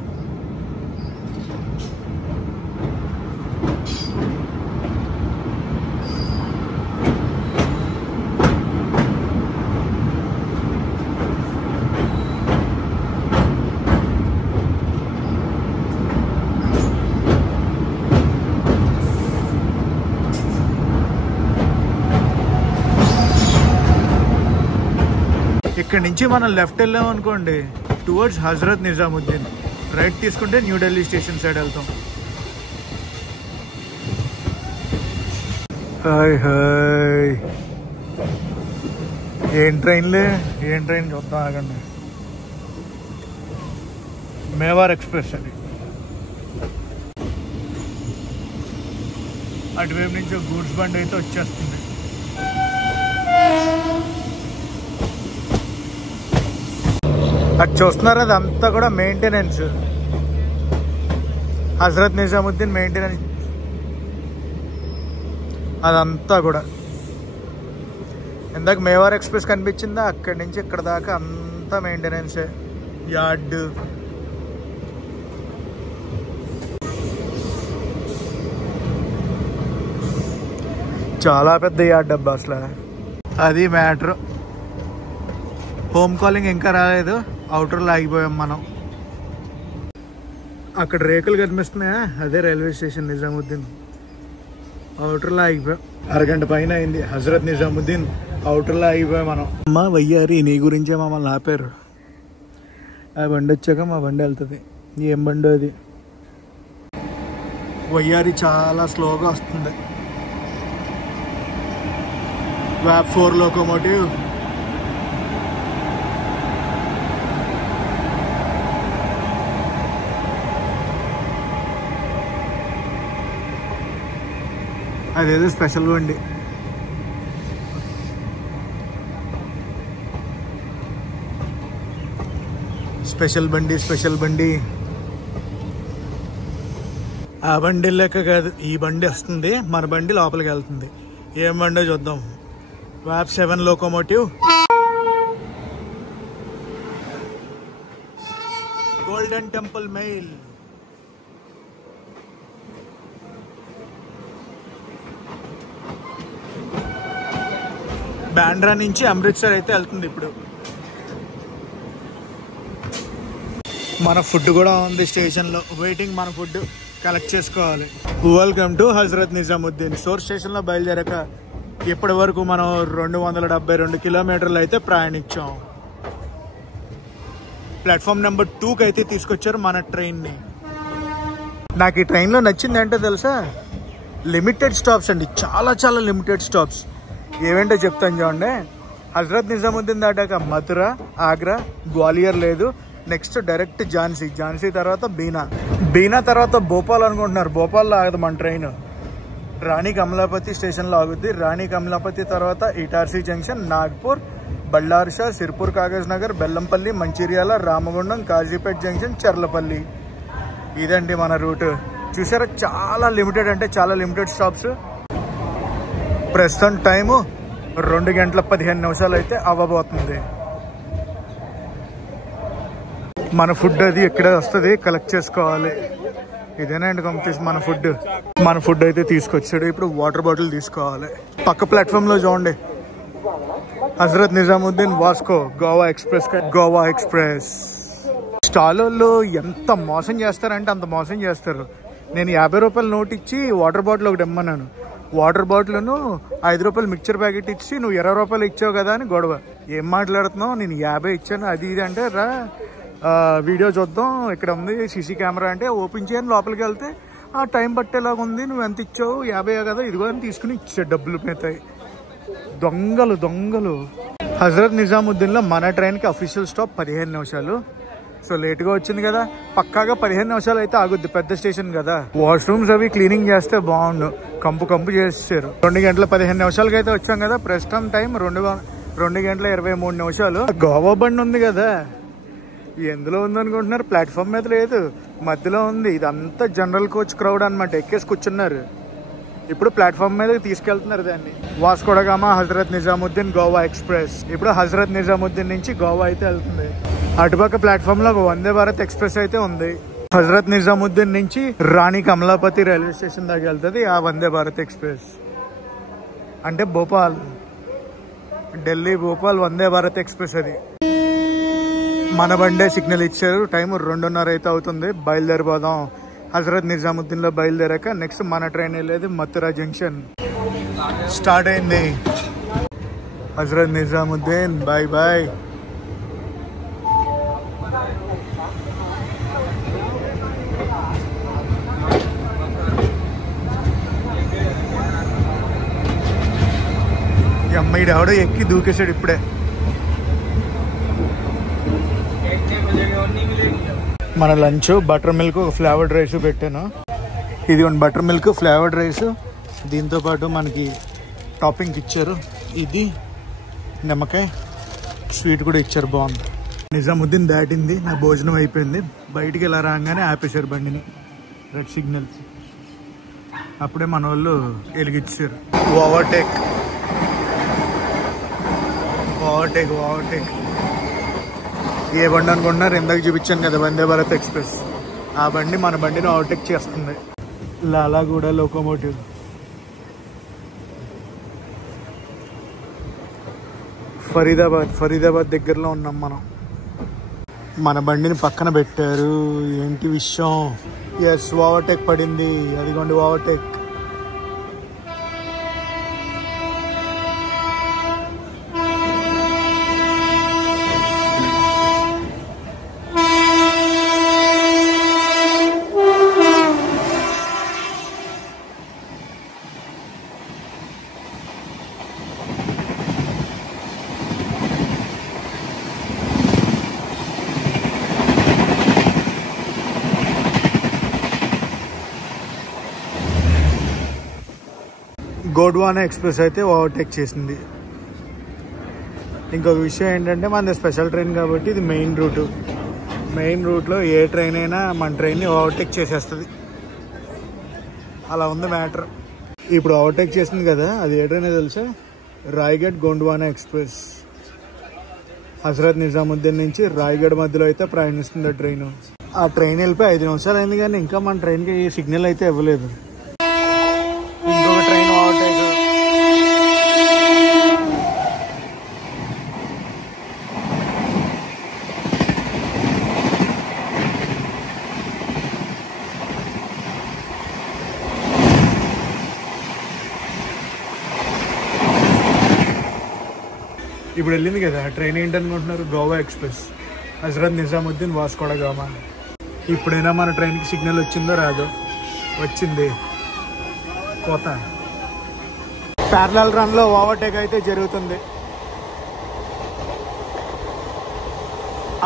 ఇక్కడ నుంచి మనం లెఫ్ట్ వెళ్ళాం అనుకోండి టువర్డ్స్ హజరత్ నిజాముద్దీన్, రైట్ తీసుకుంటే న్యూఢిల్లీ స్టేషన్ సైడ్ వెళ్తాం. హాయ్ హాయ్, ఏం ట్రైన్ చూద్దాం, ఆగండి. మేవార్ ఎక్స్ప్రెస్ అది. అటువైపు నుంచి గూడ్స్ బండి అయితే వచ్చేస్తుంది. అది చూస్తున్నారు, అదంతా కూడా మెయింటెనెన్స్. హజరత్ నిజాముద్దీన్ మెయింటెనెన్స్ అదంతా కూడా. ఇందాక మేవార్ ఎక్స్ప్రెస్ కనిపించిందా, అక్కడి నుంచి ఇక్కడ దాకా అంతా మెయింటెనెన్సే. యార్డ్. చాలా పెద్ద యార్డ్ అబ్బా అసలు. అది మ్యాటర్. హోమ్ కాలింగ్ ఇంకా రాలేదు, అవుటర్లో ఆగిపోయాం మనం. అక్కడ రేకులు కనిపిస్తున్నాయా, అదే రైల్వే స్టేషన్ నిజాముద్దీన్. అవుటర్లో ఆగిపోయాం. అరగంట పైన అయింది. హజరత్ నిజాముద్దీన్ అవుటర్లో ఆగిపోయాం మనం. అమ్మా వయ్యారి, నీ గురించే మమ్మల్ని ఆపారు. ఆ బండి వచ్చాక మా బండి వెళ్తుంది. ఏం బండి అది? వయ్యారి చాలా స్లోగా వస్తుంది. వ్యాప్ 4 లోకోమోటివ్. అదేదో స్పెషల్ బండి. స్పెషల్ బండి, స్పెషల్ బండి. ఆ బండి లెక్క కాదు, ఈ బండి వస్తుంది, మన బండి లోపలికి వెళ్తుంది. ఏం బండో చూద్దాం. వ్యాప్ 7 locomotive. Golden temple mail. Bandra నుంచి అమృత్సర్ అయితే వెళ్తుంది ఇప్పుడు. మన ఫుడ్ కూడా ఉంది స్టేషన్లో వెయిటింగ్. మన ఫుడ్ కలెక్ట్ చేసుకోవాలి. Welcome to Hazrat Nizamuddin. సోర్ స్టేషన్లో బయలుదేరాక ఇప్పటి వరకు మనం 272 కిలోమీటర్లు అయితే ప్రయాణించాం. ప్లాట్ఫామ్ నెంబర్ 2కి అయితే తీసుకొచ్చారు మన ట్రైన్ని. నాకు ఈ ట్రైన్లో నచ్చింది ఏంటో తెలుసా? లిమిటెడ్ స్టాప్స్ అండి, చాలా చాలా లిమిటెడ్ స్టాప్స్. ఏమేంటో చెప్తాను చూడండి. హజరత్ నిజాముద్దీన్ దాటాక మథుర, ఆగ్రా, గ్వాలియర్ లేదు. నెక్స్ట్ డైరెక్ట్ ఝాన్సీ, ఝాన్సీ తర్వాత బీనా, బీనా తర్వాత భోపాల్ అనుకుంటున్నారు. భోపాల్లో ఆగదు మన ట్రైన్. రాణి కమలాపతి స్టేషన్లో ఆగుద్ది. రాణి కమలాపతి తర్వాత ఇటార్సీ జంక్షన్, నాగ్పూర్, బళ్ళార్షా, సిర్పూర్ కాగజ్ నగర్, బెల్లంపల్లి, మంచిర్యాల, రామగుండం, కాజీపేట్ జంక్షన్, చర్లపల్లి. ఇదండి మన రూట్. చూసారా, చాలా లిమిటెడ్, అంటే చాలా లిమిటెడ్ స్టాప్స్. ప్రస్తుతం టైము 2 గంటల 15 నిమిషాలు అయితే అవ్వబోతుంది. మన ఫుడ్ అది ఇక్కడే వస్తుంది, కలెక్ట్ చేసుకోవాలి. ఇదేనండి కాంపిటీషన్. మన ఫుడ్ అయితే తీసుకొచ్చాడు. ఇప్పుడు వాటర్ బాటిల్ తీసుకోవాలి. పక్క ప్లాట్ఫామ్ లో చూడండి, Hazrat Nizamuddin Vasco Goa express. Goa express stall వాళ్ళు ఎంత మోసం చేస్తారంటే అంత మోసం చేస్తారు. నేను 50 రూపాయల నోట్ ఇచ్చి వాటర్ బాటిల్ ఒకటి ఇమ్మన్నాను. వాటర్ బాటిల్ను 5 రూపాయలు మిక్చర్ ప్యాకెట్ ఇచ్చి నువ్వు 20 రూపాయలు ఇచ్చావు కదా అని గొడవ. ఏం మాట్లాడుతున్నావు, నేను 50 ఇచ్చాను అది ఇది అంటే, రా వీడియో చూద్దాం ఇక్కడ ఉంది సీసీ కెమెరా అంటే ఓపెన్ చేయని లోపలికి వెళ్తే ఆ టైం పట్టేలాగా ఉంది, నువ్వు ఎంత ఇచ్చావు 50 కదా, ఇదిగో అని తీసుకుని ఇచ్చాడు. డబ్బులు పోతాయి. దొంగలు దొంగలు. హజరత్ నిజాముద్దీన్లో మన ట్రైన్కి అఫీషియల్ స్టాప్ 15 నిమిషాలు. సో లేట్గా వచ్చింది కదా, పక్కాగా 15 నిమిషాలు అయితే ఆగుద్ది. పెద్ద స్టేషన్ కదా. వాష్రూమ్స్ అవి క్లీనింగ్ చేస్తే బాగుండు. కంపు కంపు చేసేసారు. 2 గంటల 15 నిమిషాలకి అయితే వచ్చాం కదా. ప్రస్తుతం టైం 2 గంటల 23 నిమిషాలు. గోవా బండి ఉంది కదా, ఎందులో ఉందనుకుంటున్నారు? ప్లాట్ఫామ్ మీద లేదు, మధ్యలో ఉంది. ఇదంతా జనరల్ కోచ్ క్రౌడ్ అనమాట. ఎక్కేసి కూర్చున్నారు. ఇప్పుడు ప్లాట్ఫామ్ మీద తీసుకెళ్తున్నారు దాన్ని. వాస్కో డ గామా హజరత్ నిజాముద్దీన్ గోవా ఎక్స్ప్రెస్. ఇప్పుడు హజరత్ నిజాముద్దీన్ నుంచి గోవా అయితే వెళ్తుంది. అటుపక్క ప్లాట్ఫామ్ లో వందే భారత్ ఎక్స్ప్రెస్ అయితే ఉంది. హజరత్ నిజాముద్దీన్ నుంచి రాణి కమలాపతి రైల్వే స్టేషన్ దాకా వెళ్తుంది ఆ వందే భారత్ ఎక్స్ప్రెస్. అంటే భోపాల్, ఢిల్లీ భోపాల్ వందే భారత్ ఎక్స్ప్రెస్ అది. మన బండే సిగ్నల్ ఇచ్చారు. టైం 2:30 అయితే అవుతుంది. బయలుదేరిపోదాం. హజరత్ నిజాముద్దీన్ లో బయలుదేరాక నెక్స్ట్ మన ట్రైన్ వెళ్ళేది మథురా జంక్షన్. స్టార్ట్ అయింది. Hazrat Nizamuddin bye bye. ఈ అమ్మాయి ఆవిడ ఎక్కి దూకేశాడు ఇప్పుడే. మన lunch butter milk, flavoured rice పెట్టాను. ఇది బటర్ మిల్క్, ఫ్లేవర్డ్ రైస్, దీంతోపాటు మనకి టాపింగ్ ఇచ్చారు. ఇది నిమ్మకాయ స్వీట్ కూడా ఇచ్చారు, బాగుంది. నిజాముద్దీన్ దాటింది, నా భోజనం అయిపోయింది. బయటికి ఇలా రాగానే ఆపేశారు బండిని, రెడ్ సిగ్నల్. అప్పుడే మన వాళ్ళు వెలిగిచ్చారు. Overtake overtake overtake. ఏ బండి అనుకుంటున్నారు? ఇందాక చూపించాను కదా వందే భారత్ ఎక్స్ప్రెస్, ఆ బండి మన బండిని ఓవర్టేక్ చేస్తుంది. లాలాగూడ లోకోమోటివ్. ఫరీదాబాద్ దగ్గరలో ఉన్నాం మనం. మన బండిని పక్కన పెట్టారు. ఏంటి విషయం? ఎస్, ఓవర్టేక్ పడింది. అదిగోండి ఓవర్టేక్. గోడ్వానా ఎక్స్ప్రెస్ అయితే ఓవర్టేక్ చేసింది. ఇంకొక విషయం ఏంటంటే మనది స్పెషల్ ట్రైన్ కాబట్టి ఇది మెయిన్ రూట్లో ఏ ట్రైన్ అయినా మన ట్రైన్ని ఓవర్టేక్ చేసేస్తుంది. అలా ఉంది మ్యాటర్. ఇప్పుడు ఓవర్టేక్ చేసింది కదా, అది ఏ ట్రైన్ తెలుసా? రాయ్గఢ్ గోండ్వానా ఎక్స్ప్రెస్. హజరత్ నిజాముద్దీన్ నుంచి రాయ్గఢ్ మధ్యలో అయితే ప్రయాణిస్తుంది ట్రైన్. ఆ ట్రైన్ వెళ్ళిపోయి 5 నిమిషాలు అయింది కానీ ఇంకా మన ట్రైన్కి సిగ్నల్ అయితే ఇవ్వలేదు. ఇంకొక ట్రైన్ ఓవర్టేక్. ఇప్పుడు వెళ్ళింది కదా ట్రైన్ ఏంటనుకుంటున్నారు? గోవా ఎక్స్ప్రెస్, హజరత్ నిజాముద్దీన్ వాస్కోడ గామా. ఇప్పుడైనా మన ట్రైన్కి సిగ్నల్ వచ్చిందో రాదో? వచ్చింది. కోత. ప్యారలల్ రన్లో ఓవర్టేక్ అయితే జరుగుతుంది.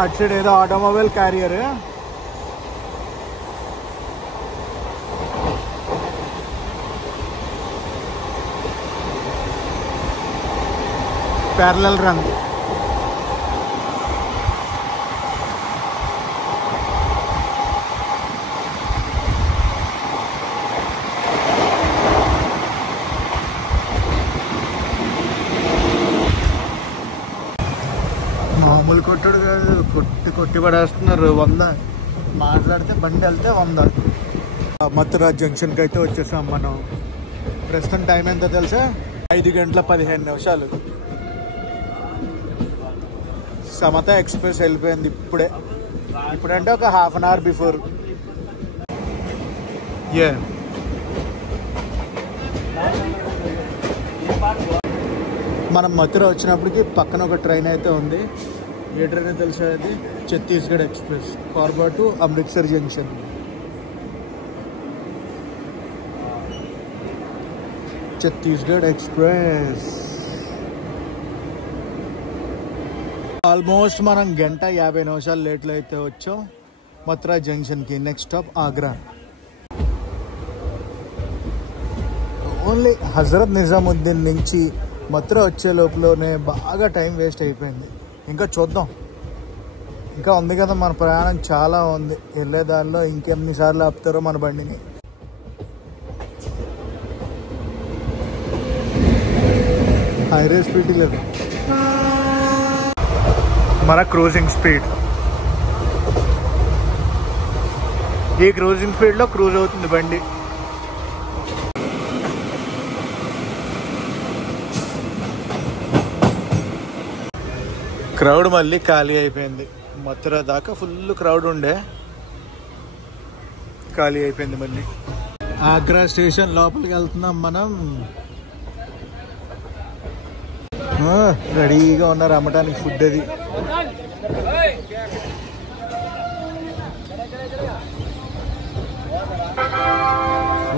అటు సైడ్ ఏదో ఆటోమొబైల్ క్యారియర్. Parallel run. మామూలు కొట్టుడు కాదు, కొట్టి పడేస్తున్నారు. 100 మాట్లాడితే బండి వెళ్తే 100. మథురా జంక్షన్కి అయితే వచ్చేసాం మనం. ప్రస్తుతం టైం ఎంత తెలుసా? 5:15. సమత ఎక్స్ప్రెస్ వెళ్ళిపోయింది ఇప్పుడంటే ఒక హాఫ్ అన్ అవర్ బిఫోర్. మనం మథుర వచ్చినప్పటికి పక్కన ఒక ట్రైన్ అయితే ఉంది. ఏ ట్రైన్ తెలుసా? అది Chhattisgarh express, Korba to Amritsar junction. Chhattisgarh express. Almost మనం 1:50 లేట్లో అయితే వచ్చాం మథురా జంక్షన్కి. Next stop Agra. Only Hazrat Nizamuddin నుంచి మథుర వచ్చే లోపలనే బాగా టైం వేస్ట్ అయిపోయింది. ఇంకా చూద్దాం, ఇంకా ఉంది కదా మన ప్రయాణం చాలా ఉంది. వెళ్ళే దారిలో ఇంకెన్నిసార్లు ఆపుతారో మన బండిని. హైవే స్పీడ్ లేదు, మన క్రూజింగ్ స్పీడ్. ఈ క్రూజింగ్ స్పీడ్లో క్రూజ్ అవుతుంది బండి. క్రౌడ్ మళ్ళీ ఖాళీ అయిపోయింది. మథుర దాకా ఫుల్ క్రౌడ్ ఉండే, ఖాళీ అయిపోయింది మళ్ళీ. ఆగ్రా స్టేషన్ లోపలికి వెళ్తున్నాం మనం. రెడీగా ఉన్నారు అమ్మటానికి ఫుడ్. అది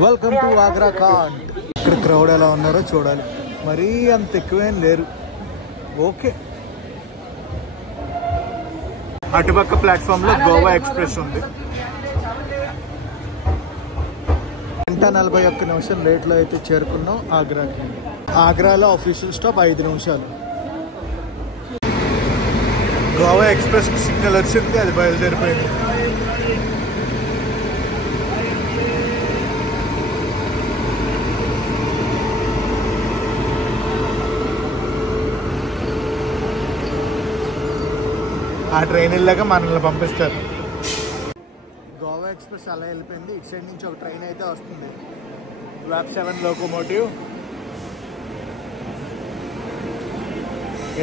వెల్కమ్ టు ఆగ్రా కాంట్. ఇక్కడ క్రౌడ్ ఎలా ఉన్నారో చూడాలి. మరీ అంత ఎక్కువేం లేరు. ఓకే. అటుపక్క ప్లాట్ఫామ్ లో గోవా ఎక్స్ప్రెస్ ఉంది. 1:41 లేట్లో అయితే చేరుకున్నాం ఆగ్రాకి. ఆగ్రాలో ఆఫీషియల్ స్టాప్ 5 నిమిషాలు. గోవా ఎక్స్ప్రెస్ సిగ్నల్ వచ్చింది, అది బయలుదేరిపోయింది. ఆ ట్రైన్ వెళ్ళాక మనల్ని పంపిస్తారు. గోవా ఎక్స్ప్రెస్ అలా వెళ్ళిపోయింది. ఇటు సైడ్ నుంచి ఒక ట్రైన్ అయితే వస్తుంది, వ్యాప్ 7 లోకోమోటివ్.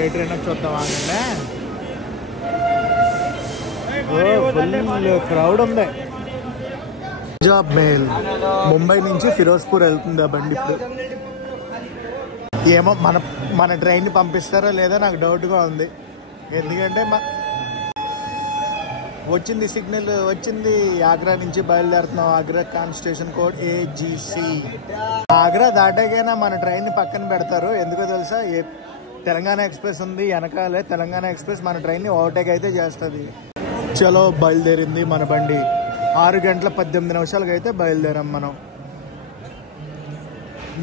ఏ ట్రైన్ చూద్దాం ఆగండి. ఫుల్ క్రౌడ్ ఉంది. పంజాబ్ మెయిల్ ముంబై నుంచి ఫిరోజ్పూర్ వెళ్తుంది ఆ బండి. ఇప్పుడు ఏమో మన ట్రైన్ పంపిస్తారో లేదో నాకు డౌట్గా ఉంది. ఎందుకంటే వచ్చింది సిగ్నల్ వచ్చింది, ఆగ్రా నుంచి బయలుదేరుతున్నాం. ఆగ్రా కాన్ స్టేషన్ కోడ్ AGC. ఆగ్రా దాటాకైనా మన ట్రైన్ పక్కన పెడతారు. ఎందుకో తెలుసా? తెలంగాణ ఎక్స్ప్రెస్ ఉంది వెనకాలే. తెలంగాణ ఎక్స్ప్రెస్ మన ట్రైన్ని ఓవర్టేక్ అయితే చేస్తుంది. చలో బయలుదేరింది మన బండి. 6 గంటల 18 నిమిషాలకి అయితే బయలుదేరాం మనం.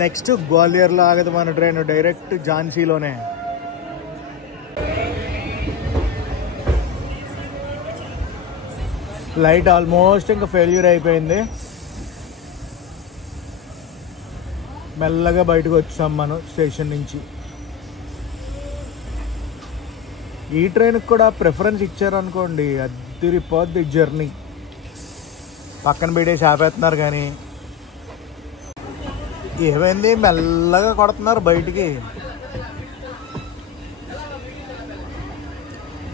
నెక్స్ట్ గ్వాలియర్లో ఆగదు మన ట్రైన్, డైరెక్ట్ ఝాన్సీలోనే. లైట్ ఆల్మోస్ట్ ఇంకా ఫెయిల్యూర్ అయిపోయింది. మెల్లగా బయటకు వచ్చాం మనం స్టేషన్ నుంచి. ఈ ట్రైన్కి కూడా ప్రిఫరెన్స్ ఇచ్చారనుకోండి, అదిరిపోద్ది జర్నీ. పక్కన పెట్టేసి ఆపేస్తున్నారు కానీ ఏమైంది, మెల్లగా కొడుతున్నారు బయటికి.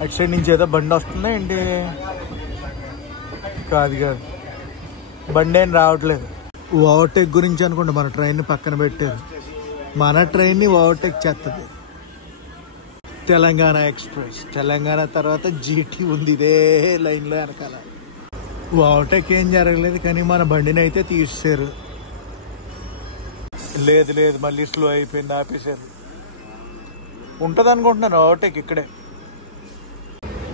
అటు సైడ్ నుంచి ఏదో బండి వస్తుందా ఏంటి? కాదు, బండి ఏం రావట్లేదు. ఓవర్టేక్ గురించి అనుకోండి మన ట్రైన్ని పక్కన పెట్టారు. మన ట్రైన్ని ఓవర్టేక్ చేస్తుంది తెలంగాణ ఎక్స్ప్రెస్. తెలంగాణ తర్వాత GT ఉంది ఇదే లైన్లో వెనకాల. ఓవర్టేక్ ఏం జరగలేదు కానీ మన బండిని అయితే తీసేశారు. లేదు మళ్ళీ స్లో అయిపోయింది, ఆపేశారు. ఉంటుంది అనుకుంటున్నాను ఓవర్టేక్ ఇక్కడే.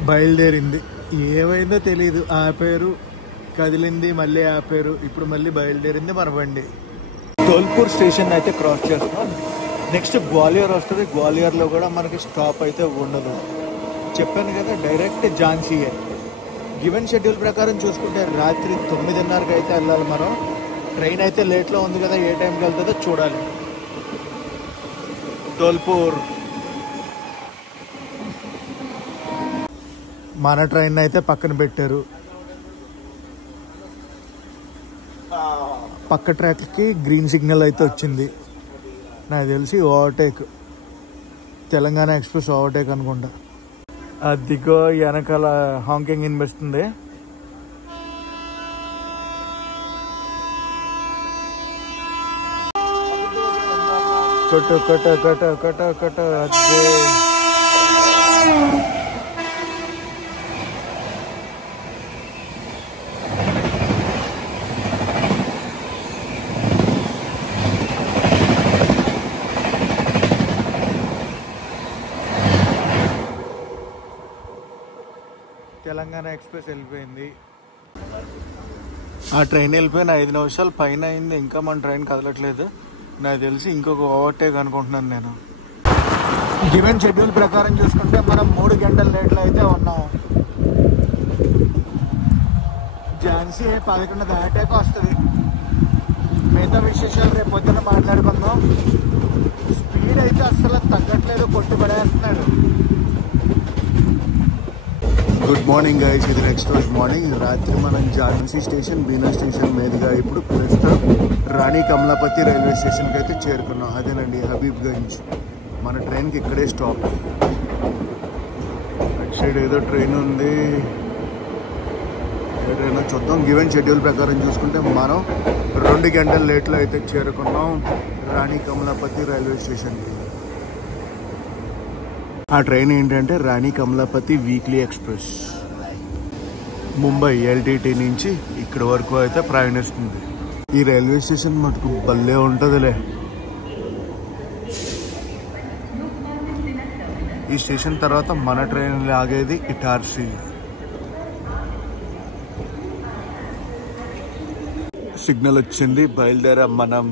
బయలుదేరింది, ఏమైందో తెలీదు. ఆపారు, కదిలింది, మళ్ళీ ఆపారు, ఇప్పుడు మళ్ళీ బయలుదేరింది మన బండి. ధోల్పూర్ స్టేషన్ అయితే క్రాస్ చేస్తున్నాం. నెక్స్ట్ గ్వాలియర్ వస్తుంది. గ్వాలియర్లో కూడా మనకి స్టాప్ అయితే ఉండదు. చెప్పాను కదా, డైరెక్ట్ ఝాన్సీయే. గివెన్ షెడ్యూల్ ప్రకారం చూసుకుంటే రాత్రి 9:30కి అయితే వెళ్ళాలి మనం. ట్రైన్ అయితే లేట్లో ఉంది కదా, ఏ టైంకి వెళ్తుందో చూడాలి. ధోల్పూర్ మన ట్రైన్ అయితే పక్కన పెట్టారు. పక్క ట్రాక్కి గ్రీన్ సిగ్నల్ అయితే వచ్చింది. నాకు తెలిసి ఓవర్టేక్, తెలంగాణ ఎక్స్ప్రెస్ ఓవర్టేక్ అనుకుంటా. అదిగో వెనకాల హాంకింగ్ వినిపిస్తుంది. కొట్టు కొట్టు కొట్టు కొట్టు కొట్టు. అదే తెలంగాణ ఎక్స్ప్రెస్ వెళ్ళిపోయింది. ఆ ట్రైన్ వెళ్ళిపోయిన 5 నిమిషాలు పైన అయింది, ఇంకా మన ట్రైన్ కదలట్లేదు. నాకు తెలిసి ఇంకొక ఓవర్టేక్ అనుకుంటున్నాను నేను. గివెన్ షెడ్యూల్ ప్రకారం చూసుకుంటే మనం 3 గంటల లేట్లో అయితే ఉన్నాం. ఝాన్సీ 11 దాటాక వస్తుంది. మిగతా విశేషాలు రేపు పొద్దున్న మాట్లాడుకుందాం. స్పీడ్ అయితే అసలు తగ్గట్లేదు, కొట్టుబడేస్తున్నాడు. గుడ్ మార్నింగ్ గైస్, ఇది నెక్స్ట్ రోజు మార్నింగ్. రాత్రి మనం ఝాన్సీ స్టేషన్, బీనా స్టేషన్ మీదుగా ఇప్పుడు ప్రస్తుతం రాణి కమలాపతి రైల్వే స్టేషన్కి అయితే చేరుకున్నాం. అదేనండి హబీబ్గంజ్. మన ట్రైన్కి ఇక్కడే స్టాప్. అటు సైడ్ ఏదో ట్రైన్ ఉంది, ఏ ట్రైన్ చూద్దాం. గివెన్ షెడ్యూల్ ప్రకారం చూసుకుంటే మనం 2 గంటల లేట్లో అయితే చేరుకున్నాం రాణి కమలాపతి రైల్వే స్టేషన్కి. ఆ ట్రైన్ ఏంటంటే Rani Kamalapati weekly express. Mumbai LTT నుంచి ఇక్కడ వరకు అయితే ప్రయాణిస్తుంది. ఈ రైల్వే స్టేషన్ మటుకు భలే ఉంటుందిలే. ఈ స్టేషన్ తర్వాత మన ట్రైన్ ఆగేది ఇటార్సీ. సిగ్నల్ వచ్చింది, బయలుదేరాం మనం.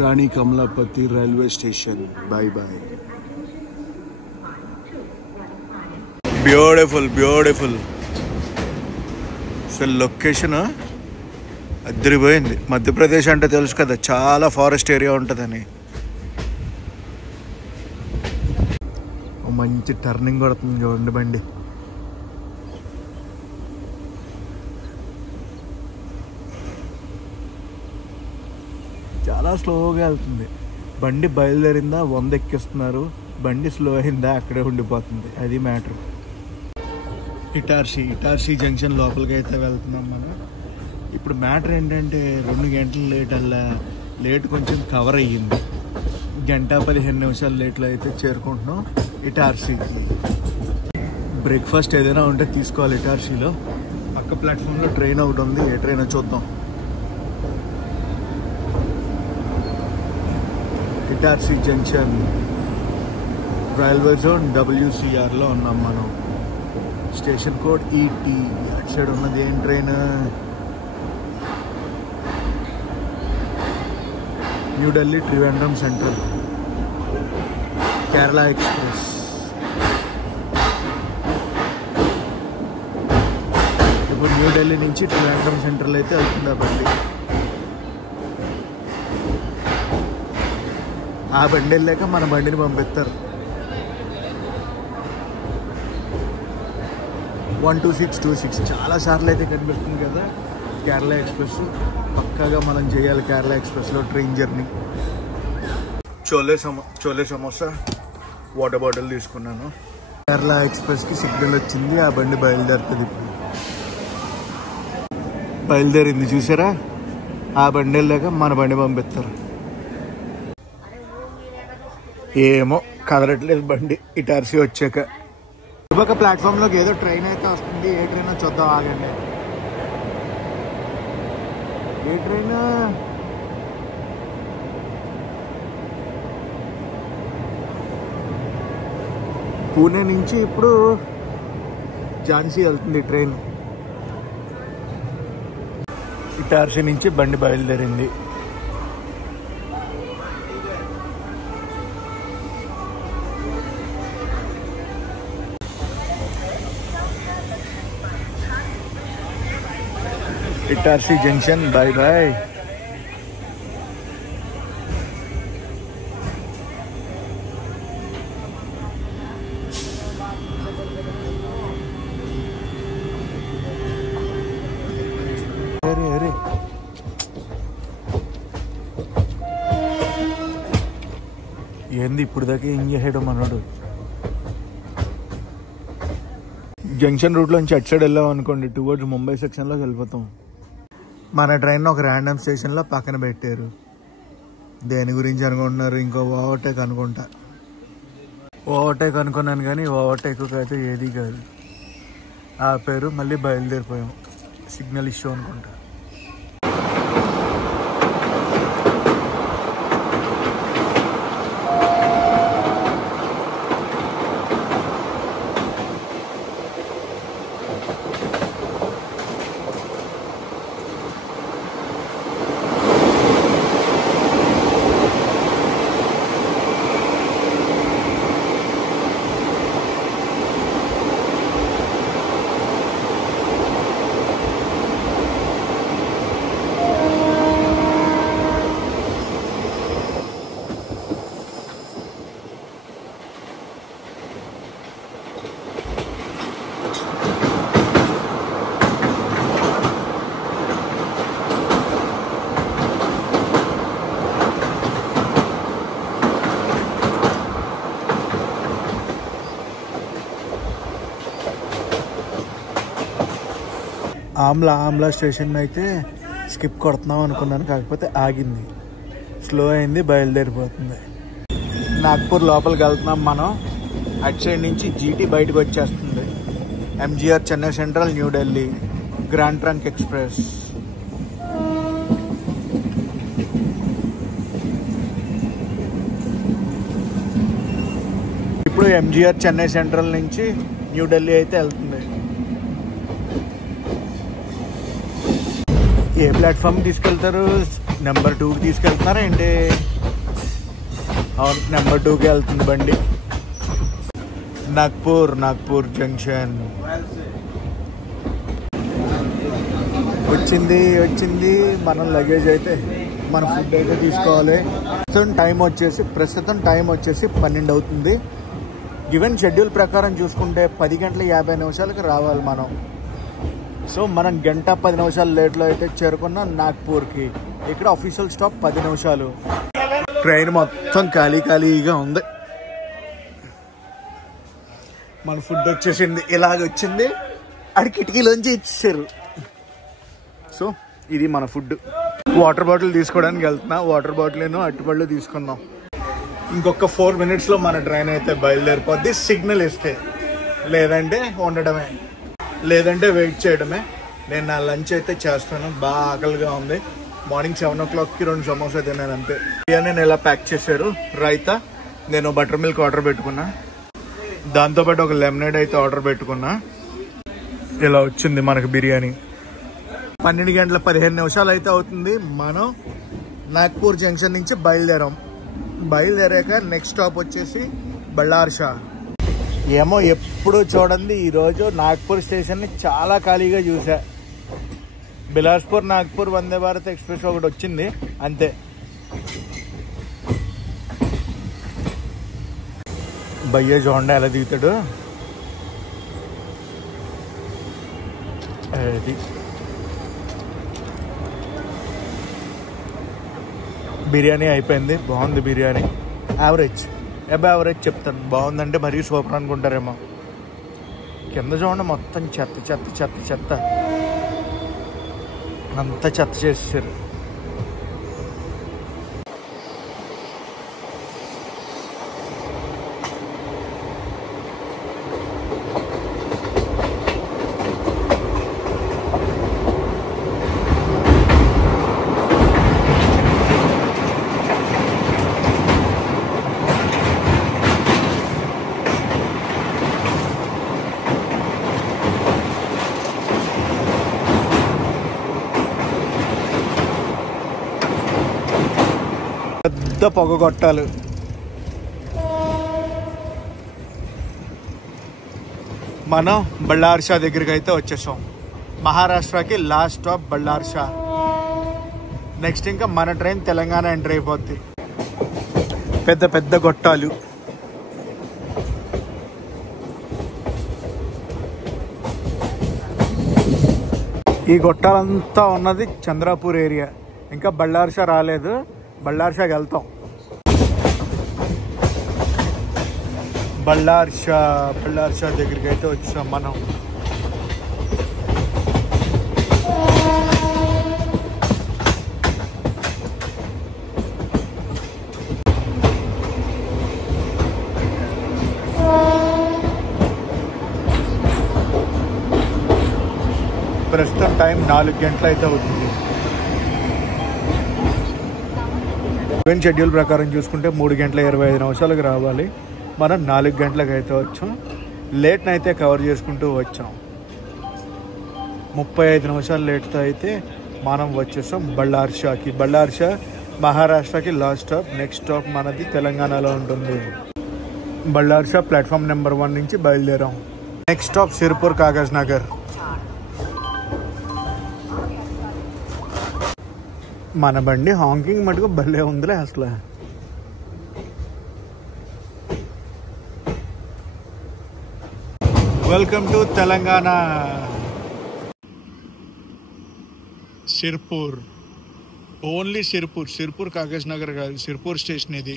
Rani Kamalapati railway station. Bye bye. Beautiful beautiful. అసలు లొకేషన్ అదిరిపోయింది. మధ్యప్రదేశ్ అంటే తెలుసు కదా, చాలా ఫారెస్ట్ ఏరియా ఉంటుందని. మంచి టర్నింగ్ కొడుతుంది చూడండి బండి. చాలా స్లోగా వెళ్తుంది బండి. బయలుదేరిందా 100 ఎక్కిస్తున్నారు, బండి స్లో అయిందా అక్కడే ఉండిపోతుంది. అది మ్యాటర్. ఇటార్షి జంక్షన్ లోపలికి అయితే వెళ్తున్నాం మనం. ఇప్పుడు మ్యాటర్ ఏంటంటే 2 గంటలు లేట్ కొంచెం కవర్ అయ్యింది. 1:15 లేట్లో అయితే చేరుకుంటున్నాం ఇటార్షికి. బ్రేక్ఫాస్ట్ ఏదైనా ఉంటే తీసుకోవాలి ఇటార్షిలో. పక్క ప్లాట్ఫామ్లో ట్రైన్ ఒకటి ఉంది, ఏ ట్రైన్ చూద్దాం. ఇటార్షి జంక్షన్ రైల్వే జోన్ WCRలో ఉన్నాం మనం. Station code ET. అటు సైడ్ ఉన్నది ఏం train? New Delhi Trivandrum central Kerala express. ఇప్పుడు న్యూఢిల్లీ నుంచి త్రివేంద్రం సెంట్రల్ అయితే వెళ్తుంది బండి. ఆ బండి వెళ్ళాక మన బండిని పంపిస్తారు. 12626 చాలా సార్లు అయితే కనిపిస్తుంది కదా కేరళ ఎక్స్ప్రెస్. పక్కాగా మనం చేయాలి కేరళ ఎక్స్ప్రెస్లో train journey. Chole samosa water bottle తీసుకున్నాను. కేరళ ఎక్స్ప్రెస్కి సిగ్నల్ వచ్చింది, ఆ బండి బయలుదేరుతుంది. ఇప్పుడు బయలుదేరింది చూసారా? ఆ బండి వెళ్ళాక మన బండి పంపిస్తారు. ఏమో కదలట్లేదు బండి ఇటార్షి వచ్చాక. ఒక ప్లాట్ఫామ్లోకి ఏదో ట్రైన్ అయితే వస్తుంది. ఏ ట్రైన్ చూద్దాం, ఆగండి. ఏ ట్రైన్? పూణే నుంచి ఇప్పుడు ఝాన్సీ వెళ్తుంది ట్రైన్. ఇటార్షి నుంచి బండి బయలుదేరింది. ఇటార్షి జంక్షన్ బాయ్ బాయ్. ఏంది ఇప్పుడు దాకా ఏం చేసాడు మనోడు? జంక్షన్ రూట్లోంచి అటు సైడ్ వెళ్ళాం అనుకోండి, టువర్డ్స్ ముంబై సెక్షన్లోకి వెళ్ళిపోతాం. మన ట్రైన్ ఒక ర్యాండమ్ స్టేషన్లో పక్కన పెట్టారు. దేని గురించి అనుకుంటున్నారు? ఇంకో ఓవర్టేక్ అనుకుంటా. ఓవర్టేక్ అనుకున్నాను కానీ ఓవర్టేక్ అయితే ఏది కాదు. ఆ పేరు మళ్ళీ బయలుదేరిపోయాం. సిగ్నల్ ఇష్యూ అనుకుంటా. ఆమ్లా స్టేషన్ అయితే స్కిప్ కొడుతున్నాం అనుకున్నాను, కాకపోతే ఆగింది. స్లో అయింది, బయలుదేరిపోతుంది. నాగ్పూర్ లోపలికి వెళ్తున్నాం మనం. అటు సైడ్ నుంచి GT బయటకు వచ్చేస్తుంది. MGR Chennai central New Delhi grand trunk express. ఇప్పుడు MGR చెన్నై సెంట్రల్ నుంచి న్యూఢిల్లీ అయితే వెళ్తుంది. ఏ ప్లాట్ఫామ్ తీసుకెళ్తారు? నెంబర్ 2కి తీసుకెళ్తున్నారా ఏంటి? అవును, నెంబర్ 2కి వెళ్తుంది బండి. నాగ్పూర్ జంక్షన్ వచ్చింది. మనం లగేజ్ అయితే మన ఫుడ్ అయితే తీసుకోవాలి. ప్రస్తుతం టైం వచ్చేసి 12 అవుతుంది. గివెన్ షెడ్యూల్ ప్రకారం చూసుకుంటే 10 గంటల 50 నిమిషాలకు రావాలి మనం. సో మనం గంట 10 నిమిషాలు లేట్లో అయితే చేరుకున్నాం నాగ్పూర్కి. ఇక్కడ అఫీషియల్ స్టాప్ 10 నిమిషాలు. ట్రైన్ మొత్తం ఖాళీగా ఉంది. మన ఫుడ్ వచ్చేసింది, ఇలాగొచ్చింది, అది కిటికీలోంచి ఇచ్చేసారు. సో ఇది మన ఫుడ్. వాటర్ బాటిల్ తీసుకోవడానికి వెళ్తున్నా. వాటర్ బాటిల్ అరటిపళ్ళు తీసుకుందాం. ఇంకొక 4 minutesలో మన ట్రైన్ అయితే బయలుదేరిపోద్ది. సిగ్నల్ ఇస్తే, లేదంటే ఉండడమే, లేదంటే వెయిట్ చేయడమే. నేను నా లంచ్ అయితే చేస్తాను. బాగా ఆకలిగా ఉంది. మార్నింగ్ 7 o'clockకి 2 సమోసా తిన్నాను అంతే. బిర్యానీ ఇలా ప్యాక్ చేశారు. రైతా, నేను బటర్ మిల్క్ ఆర్డర్ పెట్టుకున్నా. దాంతోపాటు ఒక లెమనేడ్ అయితే ఆర్డర్ పెట్టుకున్నా. ఇలా వచ్చింది మనకు బిర్యానీ. 12 గంటల 15 నిమిషాలు అయితే అవుతుంది. మనం నాగ్పూర్ జంక్షన్ నుంచి బయలుదేరాక నెక్స్ట్ స్టాప్ వచ్చేసి బళ్ళార్షా. ఏమో ఎప్పుడు చూడండి ఈరోజు నాగ్పూర్ స్టేషన్ని చాలా ఖాళీగా చూసా. బిలాస్పూర్ నాగ్పూర్ వందే భారత్ ఎక్స్ప్రెస్ ఒకటి వచ్చింది అంతే. భయ్య జోండా ఎలా దిగుతాడు. అది బిర్యానీ అయిపోయింది. బాగుంది బిర్యానీ. యావరేజ్ చెప్తాను. బాగుందంటే మరీ సూపర్ అనుకుంటారేమో. కింద చూడండి మొత్తం చెత్త అంతా చెత్త చేసేసారు. పెద్ద పొగ కొట్టాలు. మనం బళ్ళార్షా దగ్గరికి అయితే వచ్చేసాం. మహారాష్ట్రకి లాస్ట్ స్టాప్ బళ్ళార్షా. నెక్స్ట్ ఇంకా మన ట్రైన్ తెలంగాణ ఎంటర్ అయిపోద్ది. పెద్ద గొట్టాలు. ఈ గొట్టాలంతా ఉన్నది చంద్రాపూర్ ఏరియా. ఇంకా బళ్ళార్షా రాలేదు. బళ్ళార్షాకి వెళ్తాం. బళ్ళార్షా దగ్గరికి అయితే వచ్చాం మనం. ప్రస్తుతం టైం 4 గంటలు అయితే అవుతుంది. ట్రైన్ షెడ్యూల్ ప్రకారం చూసుకుంటే 3 గంటల 25 నిమిషాలకు రావాలి. మనం 4 గంటలకు అయితే వచ్చాం. లేట్ని అయితే కవర్ చేసుకుంటూ వచ్చాం. 35 నిమిషాలు లేట్తో అయితే మనం వచ్చేసాం బళ్ళార్షాకి. బళ్ళార్షా మహారాష్ట్రకి లాస్ట్ స్టాప్. నెక్స్ట్ స్టాప్ మనది తెలంగాణలో ఉంటుంది. బళ్ళార్షా ప్లాట్ఫామ్ నెంబర్ 1 నుంచి బయలుదేరాం. Next stop Sirpur Kagaz Nagar. మన బండి హాంకింగ్ మటుకు భలే ఉందిలే అసలు. Welcome to Telangana. Sirpur, only Sirpur Kagaz Nagar కాదు, సిర్పూర్ స్టేషన్ ఇది.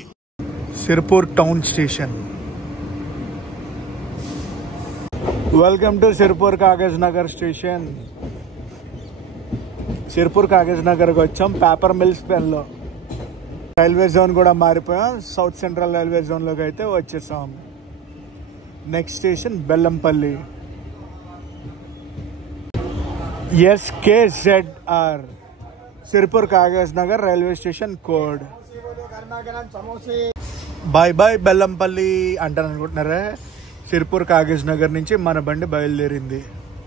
Sirpur town station. Welcome to Sirpur Kagaz Nagar station. Sirpur కాగజ్ నగర్కి వచ్చాం. పేపర్ మిల్స్ పెన్లో రైల్వే జోన్ కూడా మారిపోయాం. సౌత్ సెంట్రల్ రైల్వే జోన్లోకి అయితే వచ్చేసాం. Next station Bellampalli. SKZR Sirpur Kagaz Nagar railway station code. Bye Bellampalli అంటాను అనుకుంటున్నారా. సిర్పూర్ కాగజ్ నగర్ నుంచి మన బండి బయలుదేరింది.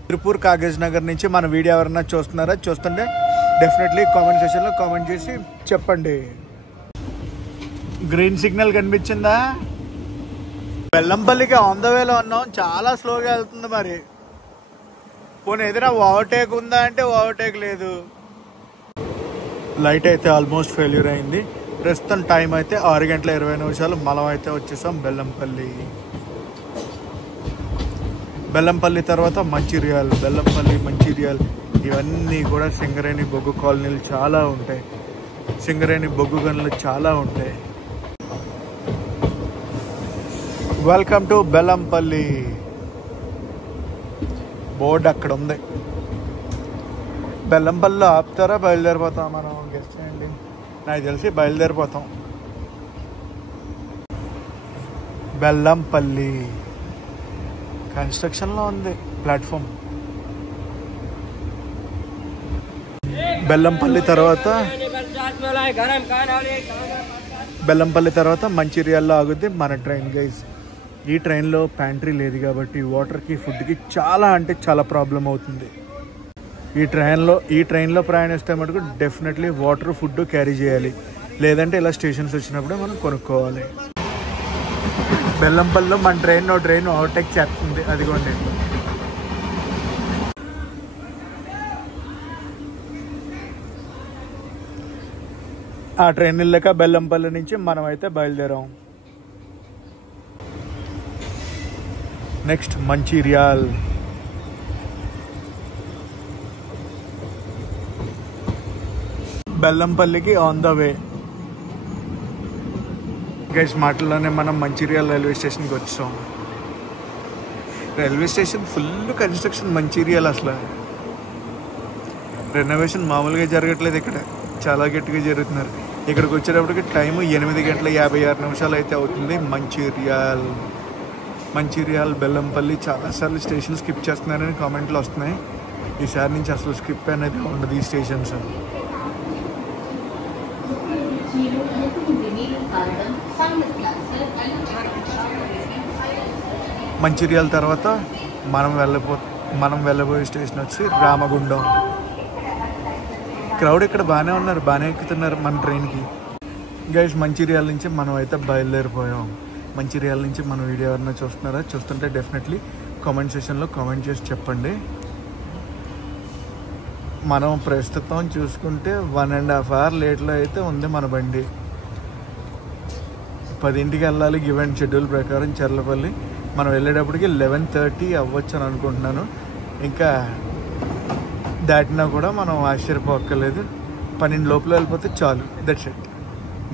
సిర్పూర్ కాగజ్ నగర్ నుంచి మన వీడియో ఎవరన్నా చూస్తున్నారా? చూస్తుంటే డెఫినెట్లీ కామెంట్ సెక్షన్లో కామెంట్ చేసి చెప్పండి. గ్రీన్ సిగ్నల్ కనిపించిందా? బెల్లంపల్లికి ఆన్ ద వేలో ఉన్నాం. చాలా స్లోగా వెళ్తుంది. మరి పోనీ ఏదైనా ఓవర్టేక్ ఉందా అంటే ఓవర్టేక్ లేదు. లైట్ అయితే ఆల్మోస్ట్ ఫెయిల్యూర్ అయింది. ప్రస్తుతం టైం అయితే 6 గంటల 20 నిమిషాలు. మనం అయితే వచ్చేసాం బెల్లంపల్లి. బెల్లంపల్లి తర్వాత మంచిర్యాల్, బెల్లంపల్లి, మంచిర్యాల్ ఇవన్నీ కూడా సింగరేణి బొగ్గు కాలనీలు చాలా ఉంటాయి. సింగరేణి బొగ్గు గనులు చాలా ఉంటాయి. Welcome to Bellampalli. బోర్డు అక్కడ ఉంది. బెల్లంపల్లిలో ఆపుతారా బయలుదేరిపోతాం మనం? గెస్ట్ చేయండి. నాకు తెలిసి బయలుదేరిపోతాం. బెల్లంపల్లి కన్స్ట్రక్షన్లో ఉంది ప్లాట్ఫామ్. బెల్లంపల్లి తర్వాత మంచిర్యాల్లో ఆగుద్ది మన ట్రైన్ గైస్. ఈ ట్రైన్లో ప్యాంట్రీ లేదు కాబట్టి వాటర్కి, ఫుడ్కి చాలా అంటే చాలా ప్రాబ్లం అవుతుంది. ఈ ట్రైన్లో ప్రయాణిస్తే మటుకు డెఫినెట్లీ వాటర్, ఫుడ్ క్యారీ చేయాలి. లేదంటే ఇలా స్టేషన్స్ వచ్చినప్పుడే మనం కొనుక్కోవాలి. బెల్లంపల్లిలో మన ట్రైన్ ఓవర్టేక్ చేస్తుంది. అదిగోండి. ఆ ట్రైన్ వెళ్ళాక బెల్లంపల్లి నుంచి మనం అయితే బయలుదేరాం. నెక్స్ట్ మంచిర్యాల్. బెల్లంపల్లికి ఆన్ ద వే గైస్. మాటల్లోనే మనం మంచిర్యాల్ రైల్వే స్టేషన్కి వచ్చాం. Railway station full construction. Mancherial అసలు రెనోవేషన్ మామూలుగా జరగట్లేదు. ఇక్కడ చాలా గట్టిగా జరుగుతున్నారు. ఇక్కడికి వచ్చేటప్పటికి టైము 8:56 అయితే అవుతుంది. మంచిర్యాల్, బెల్లంపల్లి చాలాసార్లు స్టేషన్ స్కిప్ చేస్తున్నారని కామెంట్లు వస్తున్నాయి. ఈసారి నుంచి అసలు స్కిప్ అనేది ఉండదు ఈ స్టేషన్స్. మంచిర్యాల తర్వాత మనం వెళ్ళబోయే స్టేషన్ వచ్చి రామగుండం. క్రౌడ్ ఇక్కడ బాగానే ఉన్నారు, బాగానే ఎక్కుతున్నారు మన ట్రైన్కి గైస్. మంచిర్యాల నుంచి మనం అయితే బయలుదేరిపోయాం. మంచిర్యాల నుంచి మన వీడియో ఎవరైనా చూస్తున్నారా? చూస్తుంటే డెఫినెట్లీ కామెంట్ సెషన్లో కామెంట్ చేసి చెప్పండి. మనం ప్రస్తుతం చూసుకుంటే 1.5 hour లేట్లో అయితే ఉంది మన బండి. 10ంటికి వెళ్ళాలి గివెన్ షెడ్యూల్ ప్రకారం చర్లపల్లి. మనం వెళ్ళేటప్పటికి 11:30 అవ్వచ్చు అని అనుకుంటున్నాను. ఇంకా దాటినా కూడా మనం ఆశ్చర్యపోక్కర్లేదు. 12 లోపల వెళ్ళిపోతే చాలు. That's it.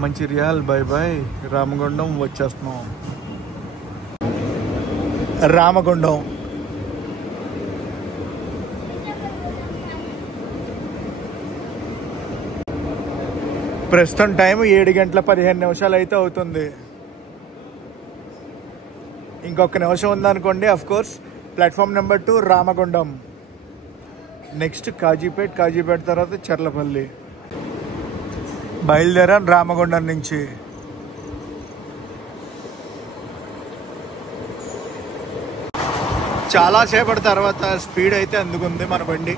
Mancherial bye bye. Ramagundam వచ్చేస్తున్నాం. రామగుండం ప్రస్తుతం టైం 7:15 అయితే అవుతుంది. ఇంకొక నిమిషం ఉందనుకోండి. Of course platform number 2 Ramagundam. Next Kazipet తర్వాత చర్లపల్లి. బయలుదేరాను రామగుండం నుంచి. చాలాసేపటి తర్వాత స్పీడ్ అయితే అందుకుంది మన బండి.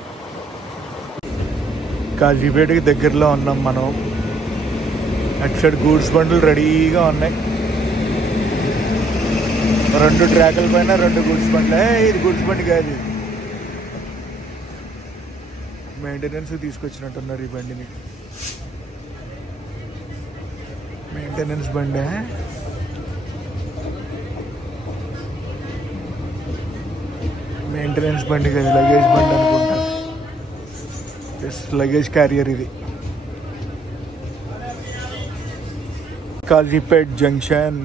కాజీపేటకి దగ్గరలో ఉన్నాం మనం. అటు సైడ్ గూడ్స్ బండ్లు రెడీగా ఉన్నాయి. 2 ట్రాకుల పైన 2 గూడ్స్ బండ్లే. ఇది గూడ్స్ బండి కాదు, మెయింటెనెన్స్ తీసుకొచ్చినట్టున్నారు ఈ బండిని. మెయింటెనెన్స్ బండి. మెయింటెనెన్స్ బండి కాదు, లగేజ్ బండి అనుకుంటా. లగేజ్ క్యారియర్ ఇది. కాజీపేట్ జంక్షన్.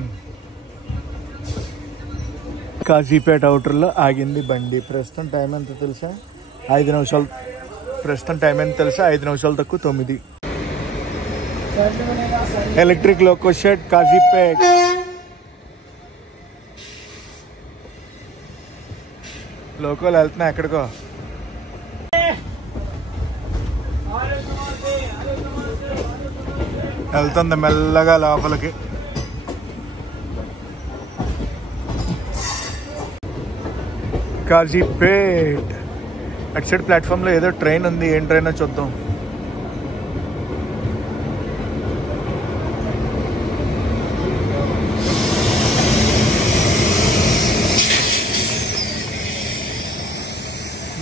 కాజీపేట్ అవుటర్లో ఆగింది బండి. ప్రస్తుతం టైం ఎంత తెలుసా? 5 నిమిషాలు. ప్రస్తుతం టైం ఎంత తెలుసా? 5 నిమిషాలు తక్కువ 9. Electric loco shed Kazipet. లోకోలు వెళ్తున్నా ఎక్కడికో. వెళ్తుంది మెల్లగా లోపలికి. కాజీపేట్. అటు సైడ్ ప్లాట్ఫామ్లో ఏదో ట్రైన్ ఉంది. ఏం ట్రైనో చూద్దాం.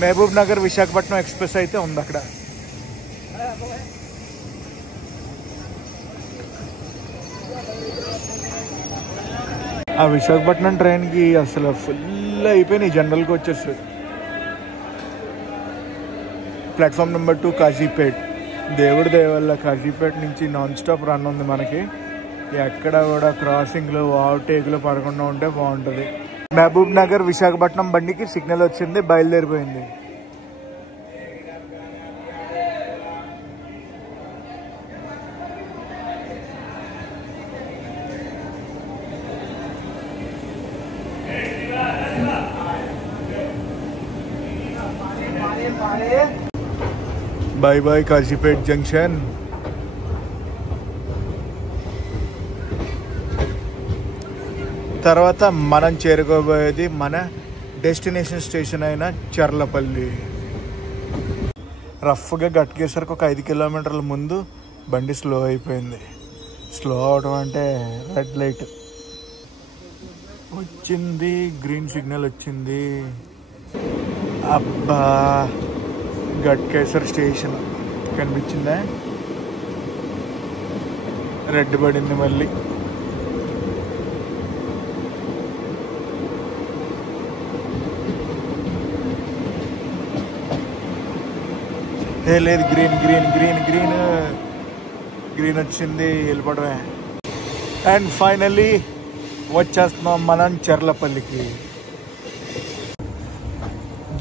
మహబూబ్ నగర్ విశాఖపట్నం ఎక్స్ప్రెస్ అయితే ఉంది అక్కడ. ఆ విశాఖపట్నం ట్రైన్కి అసలు ఫుల్ ఫుల్ అయిపోయినాయి, జనరల్గా వచ్చేస్తుంది. Platform number 2 Kazipet. దేవుడి దయ వల్ల కాజీపేట్ నుంచి నాన్ స్టాప్ రన్ ఉంది మనకి. ఎక్కడ కూడా క్రాసింగ్లు ఓవర్టేక్లు పడకుండా ఉంటే బాగుంటుంది. మహబూబ్ నగర్ విశాఖపట్నం బండికి సిగ్నల్ వచ్చింది, బయలుదేరిపోయింది. Bye bye Kazipet junction. తర్వాత మనం చేరుకోబోయేది మన డెస్టినేషన్ స్టేషన్ అయిన చర్లపల్లి. రఫ్గా గట్కేసరికి ఒక 5 కిలోమీటర్ల ముందు బండి స్లో అయిపోయింది. స్లో అవడం అంటే రెడ్ లైట్ వచ్చింది, గ్రీన్ సిగ్నల్ వచ్చింది. అబ్బా, గట్కేసర్ స్టేషన్ కనిపించిందా? రెడ్ పడింది మళ్ళీ. లేదు, green green green green green వచ్చింది, వెళ్ళిపోవడమే. అండ్ ఫైనల్లీ వచ్చేస్తున్నాం మనం చర్లపల్లికి.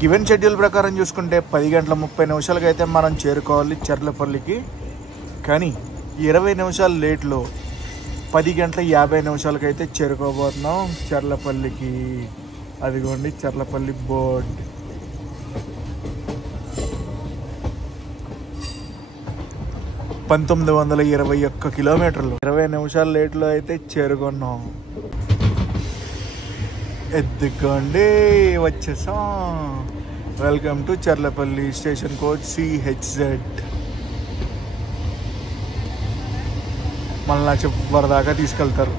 గివెన్ షెడ్యూల్ ప్రకారం చూసుకుంటే 10:30 అయితే మనం చేరుకోవాలి చర్లపల్లికి. కానీ 20 నిమిషాలు లేట్లో 10:50 అయితే చేరుకోబోతున్నాం చర్లపల్లికి. అదిగోండి చర్లపల్లి బోర్డ్. (1921 కిలోమీటర్లు). 20 నిమిషాలు లేట్లో అయితే చేరుకున్నాం. ఎద్దుకోండి, వచ్చేసాం. Welcome to Charlapalli, station code CHZ. మళ్ళీ వరదాకా తీసుకెళ్తారు.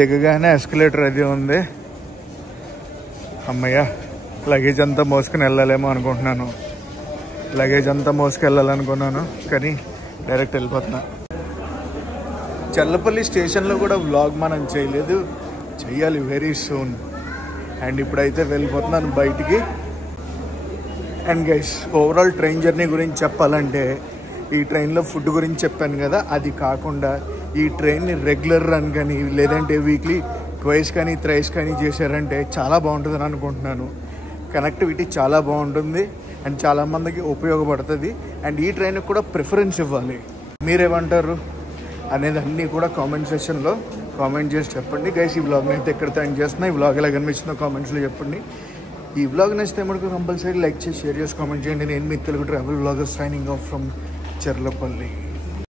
దిగగానే ఎస్కలేటర్ అది ఉంది. అమ్మయ్య, లగేజ్ అంతా మోసుకుని వెళ్ళాలేమో అనుకుంటున్నాను. లగేజ్ అంతా మోసుకెళ్ళాలనుకున్నాను కానీ డైరెక్ట్ వెళ్ళిపోతున్నా. చర్లపల్లి స్టేషన్లో కూడా వ్లాగ్ మనం చేయలేదు, చెయ్యాలి వెరీ సూన్. అండ్ ఇప్పుడైతే వెళ్ళిపోతున్నాను బయటికి. And guys, overall train journey గురించి చెప్పాలంటే, ఈ ట్రైన్లో ఫుడ్ గురించి చెప్పాను కదా, అది కాకుండా ఈ ట్రైన్ని రెగ్యులర్ రన్ కానీ లేదంటే వీక్లీ ట్వైస్ కానీ థ్రైస్ కానీ చేశారంటే చాలా బాగుంటుందని అనుకుంటున్నాను. కనెక్టివిటీ చాలా బాగుంటుంది అండ్ చాలామందికి ఉపయోగపడుతుంది. అండ్ ఈ ట్రైన్కి కూడా ప్రిఫరెన్స్ ఇవ్వాలి. మీరేమంటారు అనేది అన్నీ కూడా కామెంట్ సెక్షన్లో కామెంట్ చేసి చెప్పండి. గైస్, ఈ వ్లాగ్ని అయితే ఎక్కడ ఎండ్ చేస్తున్నా. ఈ వ్లాగ్ ఎలా కనిపిస్తుందో కామెంట్స్లో చెప్పండి. ఈ వ్లాగ్ నచ్చితే మనకు కంపల్సరీ లైక్ చేసి షేర్ చేసి కామెంట్ చేయండి. నేను మీ Telugu travel vlogger signing off from Cherlapalli.